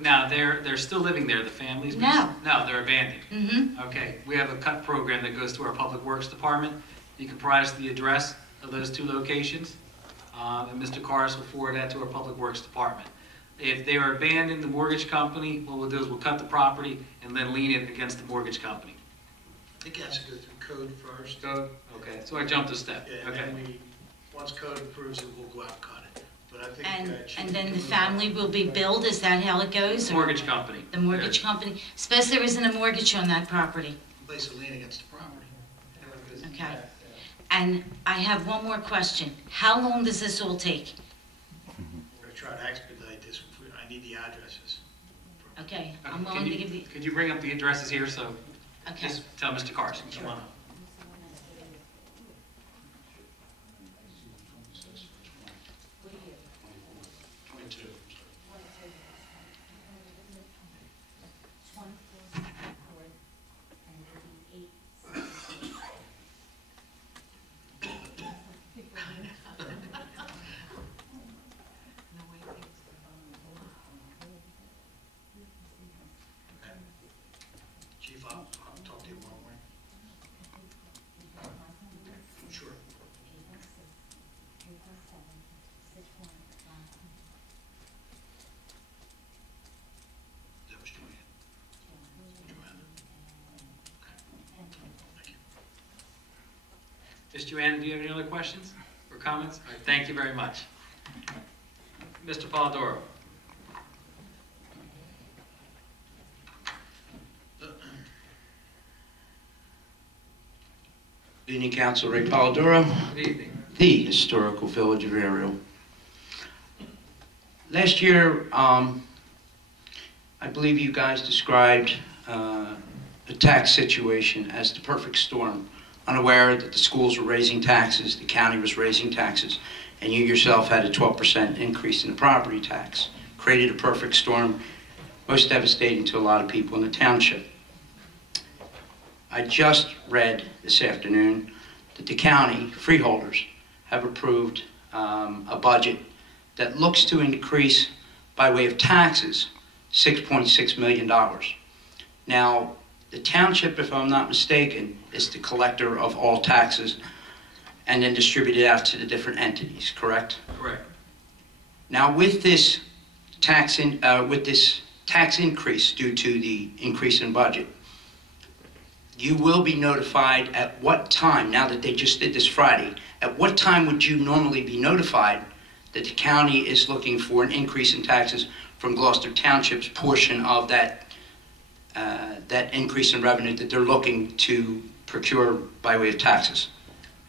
Now, they're still living there, the families? No. No, they're abandoned. Mm-hmm. Okay, we have a cut program that goes through our Public Works Department. You can provide us the address of those two locations, and Mr. Carrs will forward that to our Public Works Department. If they are abandoned, the mortgage company, what we'll do is we'll cut the property and then lien it against the mortgage company. I think it has to go through code first. Code? Okay, so I jumped a step. Yeah, Okay. and then once code approves it, we'll go out and cut it. But I think And then the family will be billed, is that how it goes? or- Mortgage company. The mortgage company. Suppose there isn't a mortgage on that property. place a lien against the property. Okay. And I have one more question. How long does this all take? We're gonna try to expedite this. I need the addresses. Okay, I'm willing to give the, Could you bring up the addresses here, so okay. just tell Mr. Carson. Come on up. Chief, I'll talk to you tomorrow morning. Sure. That was Joanne. Joanne. Okay. Thank you. Ms. Joanna, do you have any other questions or comments? All right, thank you very much. Mr. Polidoro. Good evening, Council. Ray Polidoro. Good evening. The Historical Village of Ariel. Last year, I believe you guys described the tax situation as the perfect storm, unaware that the schools were raising taxes, the county was raising taxes, and you yourself had a 12% increase in the property tax. Created a perfect storm, most devastating to a lot of people in the township. I just read this afternoon that the county freeholders have approved a budget that looks to increase by way of taxes $6.6 million. Now, the township, if I'm not mistaken, is the collector of all taxes and then distribute it out to the different entities, correct? Correct. Now, with this tax increase due to the increase in budget, you will be notified at what time, now that they just did this Friday, at what time would you normally be notified that the county is looking for an increase in taxes from Gloucester Township's portion of that increase in revenue that they're looking to procure by way of taxes?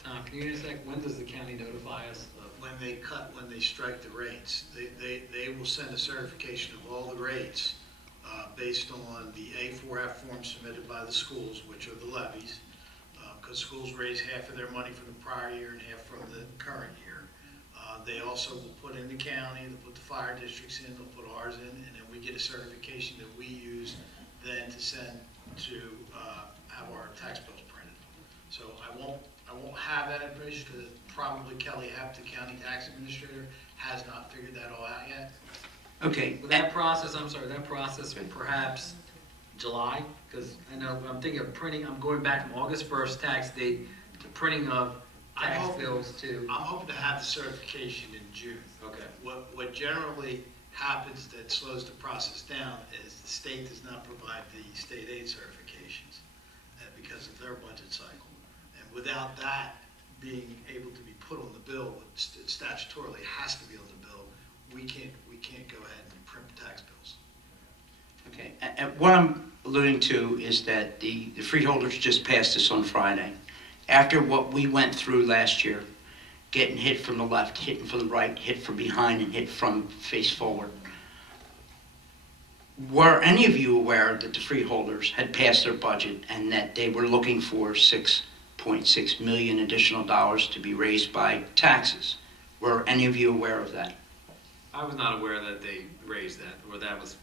Tom, can you give me a sec? When does the county notify us? When they strike the rates, they will send a certification of all the rates based on the A4F form submitted by the schools, which are the levies, because schools raise half of their money from the prior year and half from the current year. They also will put in the county, they'll put the fire districts in, they'll put ours in, and then we get a certification that we use then to send to have our tax bills printed. So I won't have that information because probably Kelly Hepp, the county tax administrator, has not figured that all out yet. Okay. With that process, I'm sorry, that process perhaps July, because I know I'm thinking of printing, I'm going back from August 1st tax date to printing of tax bills to. I'm hoping to have the certification in June. Okay. What generally happens that slows the process down is the state does not provide the state aid certifications because of their budget cycle. And without that being able to be put on the bill, it statutorily has to be on the bill, we can't go ahead and print tax bills. Okay, and what I'm alluding to is that the freeholders just passed this on Friday. After what we went through last year, getting hit from the left, hitting from the right, hit from behind, and hit from face forward. Were any of you aware that the freeholders had passed their budget and that they were looking for $6.6 million additional dollars to be raised by taxes? Were any of you aware of that? I was not aware that they raised that, or that was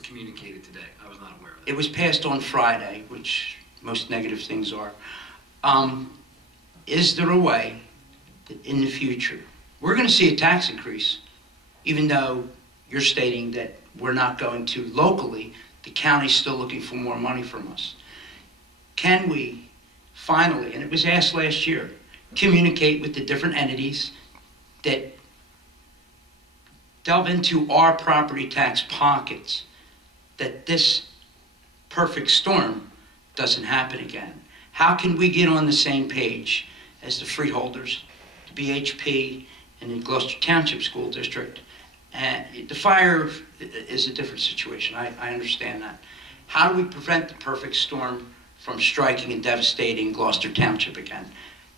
communicated today. I was not aware of that. It was passed on Friday, which most negative things are. Is there a way that in the future, we're going to see a tax increase, even though you're stating that we're not going to locally, the county's still looking for more money from us. Can we finally, and it was asked last year, communicate with the different entities that delve into our property tax pockets, that this perfect storm doesn't happen again? How can we get on the same page as the freeholders, the BHP, and the Gloucester Township School District? The fire is a different situation, I understand that. How do we prevent the perfect storm from striking and devastating Gloucester Township again?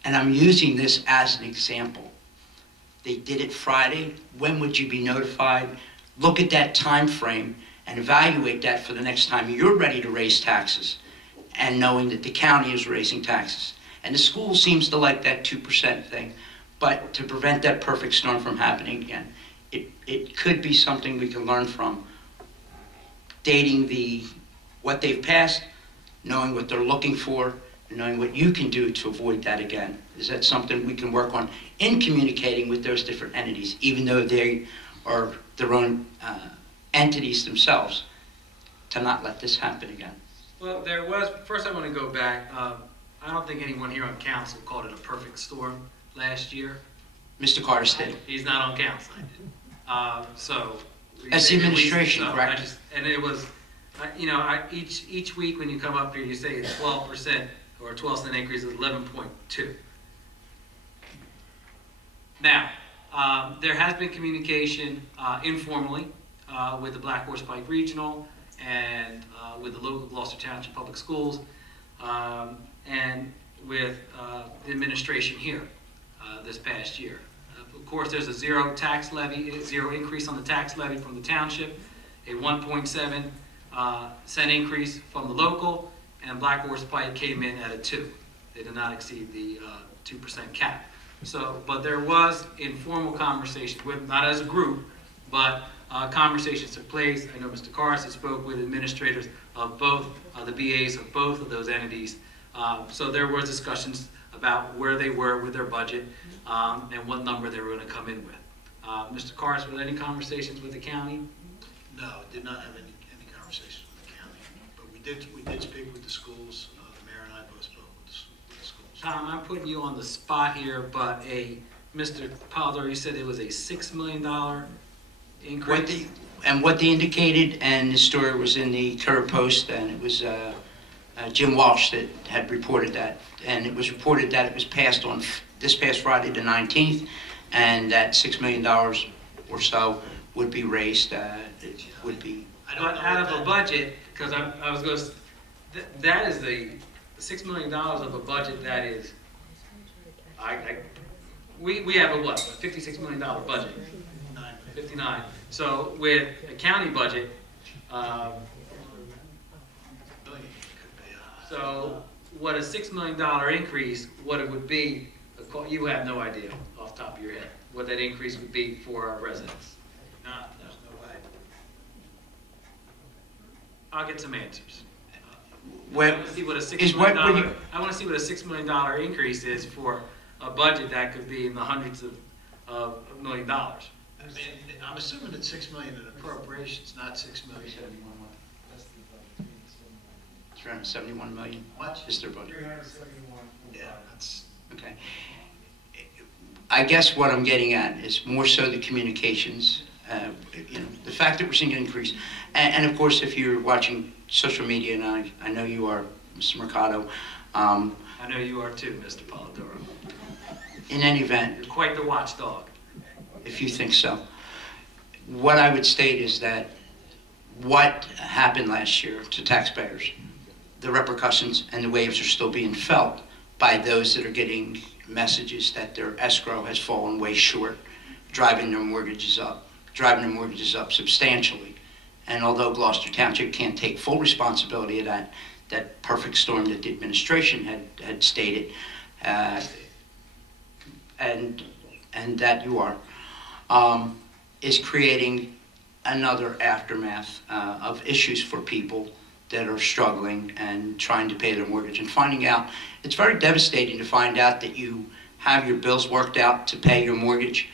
And I'm using this as an example. They did it Friday. When would you be notified? Look at that time frame and evaluate that for the next time you're ready to raise taxes, and knowing that the county is raising taxes. And the school seems to like that 2% thing, but to prevent that perfect storm from happening again, it could be something we can learn from. Dating what they've passed, knowing what they're looking for, and knowing what you can do to avoid that again. Is that something we can work on in communicating with those different entities, even though they are their own entities themselves, to not let this happen again? Well, first I want to go back. I don't think anyone here on council called it a perfect storm last year. Mr. Carter did. He's not on council. That's the administration, correct? And it was, each week when you come up here, you say it's 12% or a 12-cent increase is 11.2. Now, there has been communication informally with the Black Horse Pike Regional and with the local Gloucester Township Public Schools and with the administration here this past year. Of course, there's a zero increase on the tax levy from the township, a 1.7 cent increase from the local, and Black Horse Pike came in at a 2. They did not exceed the 2% cap. But there was informal conversation, not as a group, but conversations took place. I know Mr. Carson spoke with administrators of both, the BAs of both of those entities. So there were discussions about where they were with their budget and what number they were going to come in with. Mr. Cars, were there any conversations with the county? No, did not have any conversations with the county, but we did speak with the schools. The mayor and I both spoke with the schools. Tom, I'm putting you on the spot here, but Mr. Polidoro, you said it was a $6 million increase? What they indicated, and the story was in the Courier Post, and it was Jim Walsh that had reported that, and it was reported that it was passed on this past Friday the 19th, and that $6 million or so would be raised, would be... But out of a budget, because I was going to, that is the $6 million of a budget that is, we have a what, a $56 million budget? 59. So with a county budget, so what a $6 million increase, what it would be, you have no idea off the top of your head, what that increase would be for our residents. There's no way. I'll get some answers. I Well, want to see what a $6 million, I want to see what a $6 million increase is for a budget that could be in the hundreds of $1 million. I mean, I'm assuming it's $6 million in appropriations, not $6 million. It's around 71 million. What? Is their budget? 371. Yeah, that's... Okay. I guess what I'm getting at is more so the communications, the fact that we're seeing an increase. And of course, if you're watching social media, and I know you are, Mr. Mercado. I know you are too, Mr. Polidoro. In any event. You're quite the watchdog. If you think so. What I would state is that what happened last year to taxpayers, the repercussions and the waves are still being felt by those that are getting messages that their escrow has fallen way short, driving their mortgages up substantially. And although Gloucester Township can't take full responsibility of that perfect storm that the administration had stated, and that you are, is creating another aftermath of issues for people that are struggling and trying to pay their mortgage and finding out, it's very devastating to find out that you have your bills worked out to pay your mortgage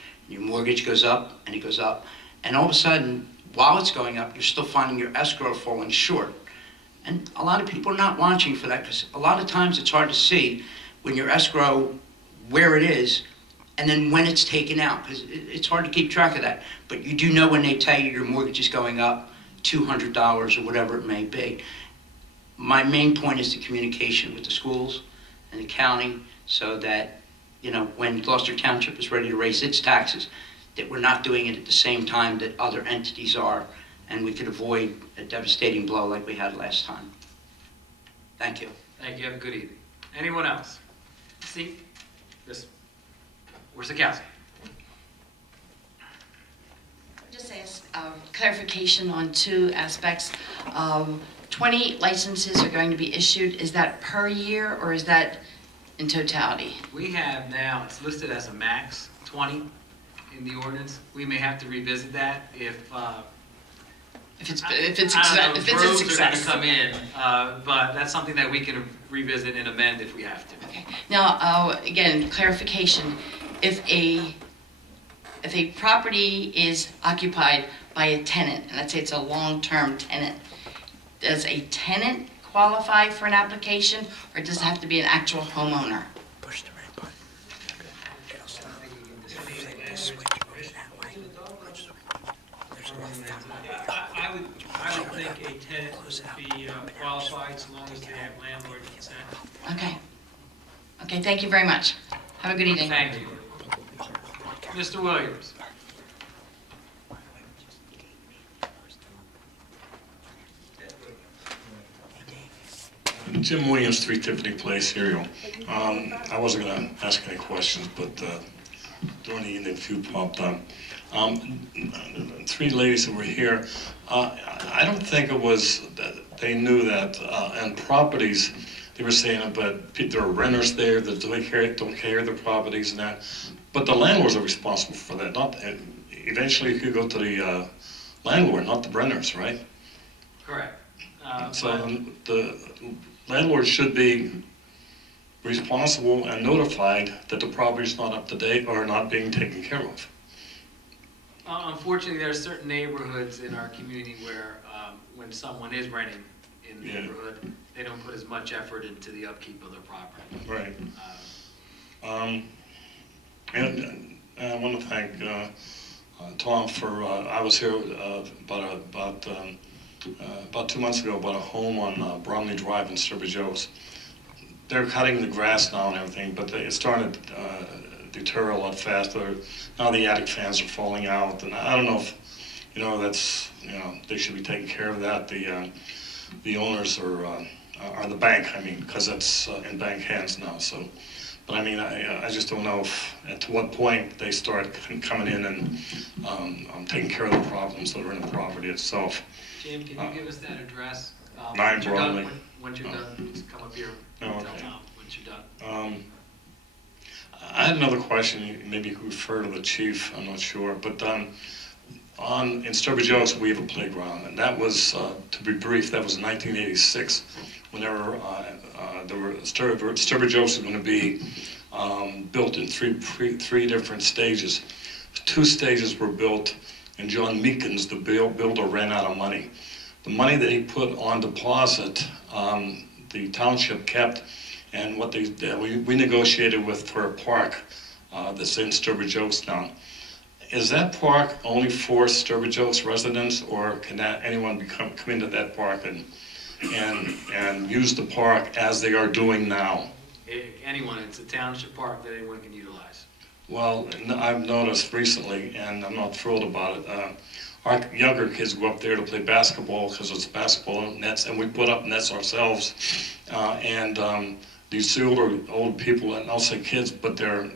goes up and it goes up, and all of a sudden, while it's going up, you're still finding your escrow falling short. And a lot of people are not watching for that, because a lot of times it's hard to see when your escrow, where it is, and then when it's taken out, because it's hard to keep track of that. But you do know when they tell you your mortgage is going up $200 or whatever it may be. My main point is the communication with the schools and the county, so that, when Gloucester Township is ready to raise its taxes, that we're not doing it at the same time that other entities are, and we could avoid a devastating blow like we had last time. Thank you. Thank you. Have a good evening. Anyone else? See? Where's the council? Just ask clarification on two aspects. 20 licenses are going to be issued. Is that per year or is that in totality? We have now, it's listed as a max, 20 in the ordinance. We may have to revisit that if it's Groves success. are going to come in, but that's something that we can revisit and amend if we have to. Okay. Now, again, clarification. If a property is occupied by a tenant, and let's say it's a long-term tenant, does a tenant qualify for an application, or does it have to be an actual homeowner? Push the red button. I would think a tenant would be qualified so long as they have landlord consent. Okay. Okay, thank you very much. Have a good evening. Thank you. Mr. Williams. Jim Williams, 3 Tiffany Place, Ariel. I wasn't going to ask any questions, but during the evening, a few popped up. 3 ladies that were here, I don't think it was that they knew that on properties, they were saying about there are renters there that don't care their properties and that, but the landlords are responsible for that. Eventually, you could go to the landlord, not the renters, right? Correct. So the landlord should be responsible and notified that the property's not up to date or not being taken care of. Unfortunately, there are certain neighborhoods in our community where when someone is renting in the neighborhood, they don't put as much effort into the upkeep of their property. Right. And I want to thank Tom for, I was here about 2 months ago about a home on Bromley Drive in Sturbridge Oaks. They're cutting the grass now and everything, but it's starting to deter a lot faster. Now the attic fans are falling out, and I don't know if, that's, they should be taking care of that. The owners are the bank, because that's in bank hands now, so. But I mean, I just don't know to what point they start coming in and taking care of the problems that are in the property itself. Jim, can you give us that address? 9 Bromley. Once you're done, just come up here and tell Tom once you're done. I had another question. Maybe you could refer to the chief. I'm not sure, but in Sturbridge Oaks we have a playground, and that was, to be brief, that was in 1986. Whenever Sturbridge Oaks was going to be built in three different stages. 2 stages were built, and John Meekins, the builder, ran out of money. The money that he put on deposit, the township kept, and what we negotiated with for a park that's in Sturbridge Oaks now. Is that park only for Sturbridge Oaks residents, or can anyone come into that park and use the park as they are doing now? Anyone, it's a township park that anyone can utilize. Well, I've noticed recently, and I'm not thrilled about it, our younger kids go up there to play basketball because it's basketball nets, and we put up nets ourselves. These old people, and I'll say kids, but they're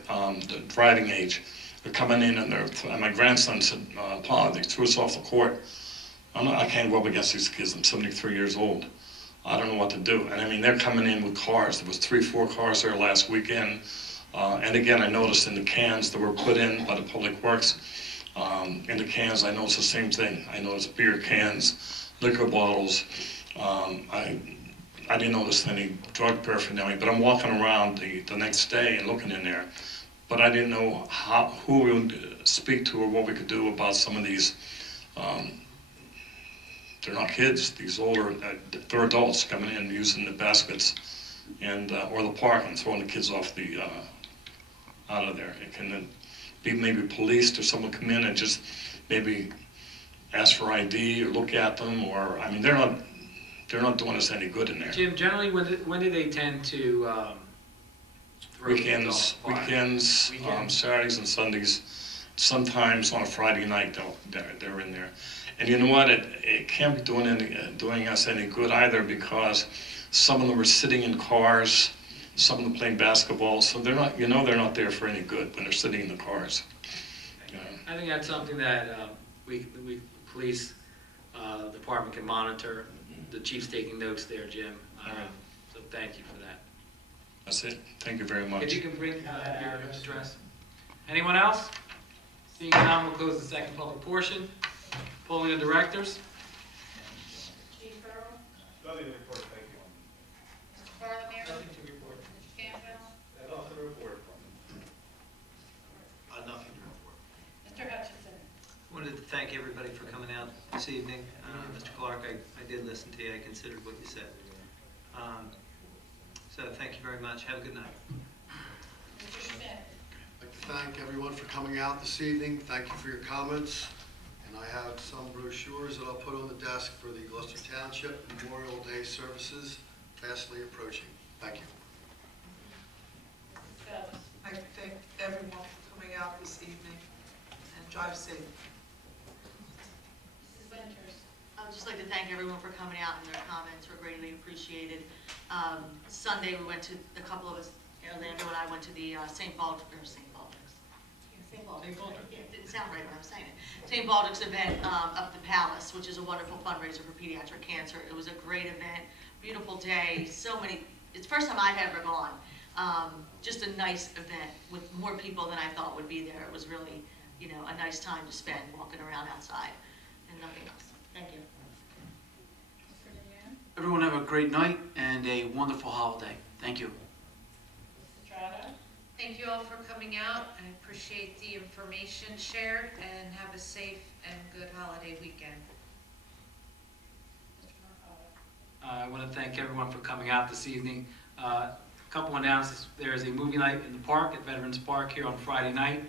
driving age, they're coming in, and my grandson said, Pa, they threw us off the court. I can't go up against these kids. I'm 73 years old. I don't know what to do. And I mean, they're coming in with cars. There was 3-4 cars there last weekend. And again, I noticed in the cans that were put in by the Public Works, in the cans, I noticed the same thing. I noticed beer cans, liquor bottles. I didn't notice any drug paraphernalia, but I'm walking around the next day and looking in there. But I didn't know who we would speak to or what we could do about some of these. They're not kids, these older, they're adults coming in using the baskets and or the park and throwing the kids off out of there. It can be maybe policed or someone come in and just maybe ask for ID or look at them, or, I mean, they're not doing us any good in there. Jim, generally when do they tend to throw kids off the park? Saturdays and Sundays, sometimes on a Friday night they're in there. And you know what, it can't be doing us any good either, because some of them are sitting in cars, some of them playing basketball, so they're not, they're not there for any good when they're sitting in the cars. I think that's something that we police department can monitor. The chief's taking notes there, Jim. So thank you for that. That's it. Thank you very much. If you can bring your address. Anyone else? Seeing none, we'll close the second public portion. Polling of directors. Chief Farrell? Nothing to report, thank you. Mr. Barlow? Nothing to report. Mr. Campbell? Nothing to report. Nothing to report. Mr. Hutchinson? I wanted to thank everybody for coming out this evening. Mr. Clark, I did listen to you. I considered what you said. So thank you very much. Have a good night. Mr. Schmidt? I'd like to thank everyone for coming out this evening. Thank you for your comments. And I have some brochures that I'll put on the desk for the Gloucester Township Memorial Day services fastly approaching. Thank you. I thank everyone for coming out this evening, and drive safe. Mrs. Winters? I would just like to thank everyone for coming out, and their comments were greatly appreciated. Sunday we went to, a couple of us, Orlando and I went to the St. Baldrick's. It didn't sound right when I was saying it. St. Baldrick's event up at the Palace, which is a wonderful fundraiser for pediatric cancer. It was a great event, beautiful day, so many, it's the first time I've ever gone. Just a nice event with more people than I thought would be there. It was really, a nice time to spend walking around outside, and nothing else. Thank you. Everyone have a great night and a wonderful holiday. Thank you. Thank you all for coming out. I appreciate the information shared, and have a safe and good holiday weekend. I want to thank everyone for coming out this evening. A couple announcements. There is a movie night in the park at Veterans Park here on Friday night.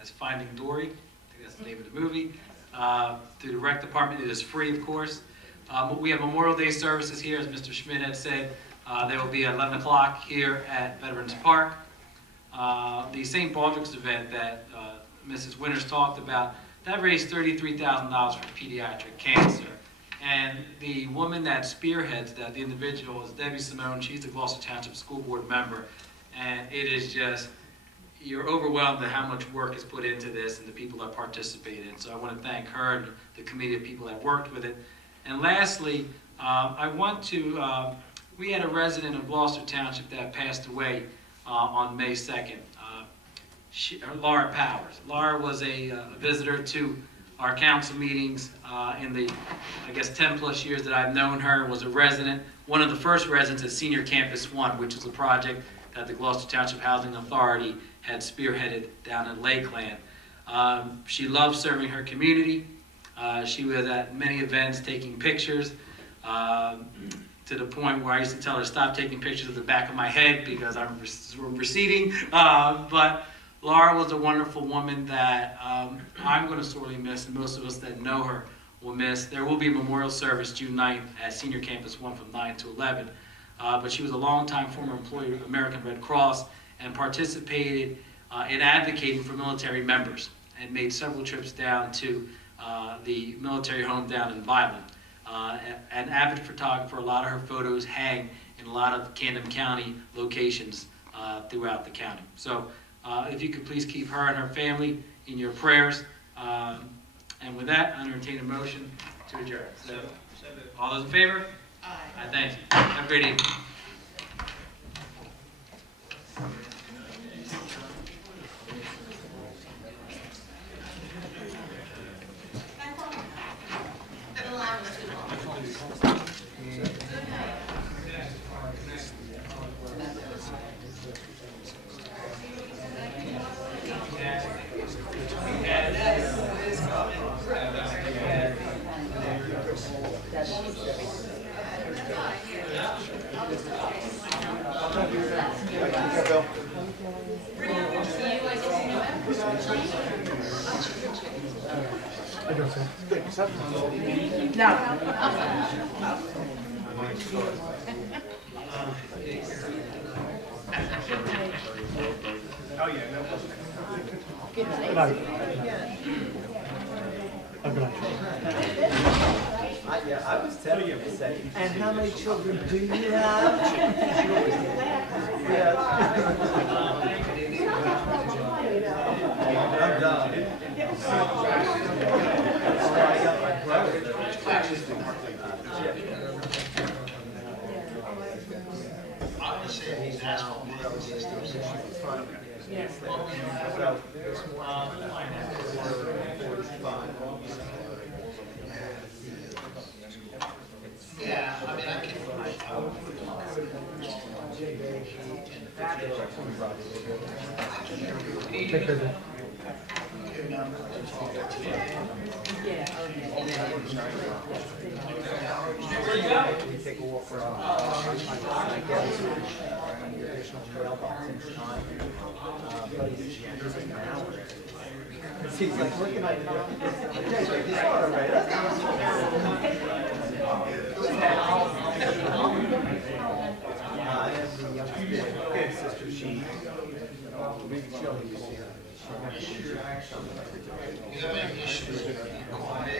It's Finding Dory. I think that's the name of the movie. Through the rec department, it is free, of course. We have Memorial Day services here, as Mr. Schmidt had said. They will be at 11 o'clock here at Veterans Park. The St. Baldrick's event that Mrs. Winters talked about, that raised $33,000 for pediatric cancer. And the woman that spearheads that, the individual, is Debbie Simone. She's the Gloucester Township School Board member. And it is just, you're overwhelmed at how much work is put into this and the people that participate in. So I want to thank her and the committee of people that worked with it. And lastly, I want to, we had a resident of Gloucester Township that passed away on May 2nd. Laura Powers. Laura was a visitor to our council meetings in the, I guess, 10 plus years that I've known her, was a resident, one of the first residents at Senior Campus 1, which is a project that the Gloucester Township Housing Authority had spearheaded down in Lakeland. She loved serving her community. She was at many events taking pictures to the point where I used to tell her, stop taking pictures of the back of my head because I'm receding. But Laura was a wonderful woman that I'm going to sorely miss, and most of us that know her will miss. There will be a memorial service June 9th at Senior Campus 1 from 9 to 11. But she was a longtime former employee of American Red Cross and participated in advocating for military members and made several trips down to the military home down in Violin. An avid photographer, a lot of her photos hang in a lot of Camden County locations throughout the county. So if you could please keep her and her family in your prayers. And with that, I entertain a motion to adjourn. So, all those in favor? Aye. Thank you. Have a great evening. I was telling you, and how many children do you have? I'm done. I got my brother. I'm just saying he's asked for more systems. Yeah, I mean, I can. Take care of it. Take a walk around. Additional mailbox each time. He's like looking at you. All right. The youngest sister, she maybe she'll be here. You have any issues with the call me?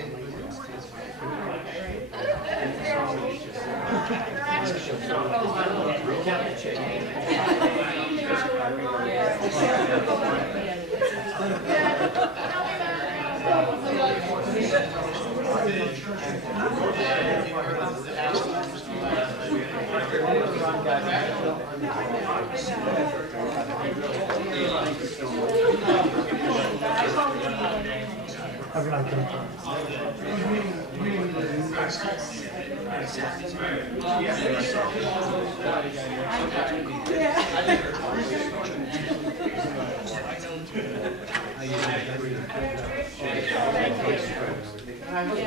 Yeah. Have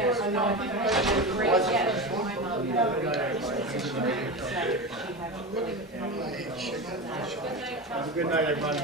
a good night, everybody.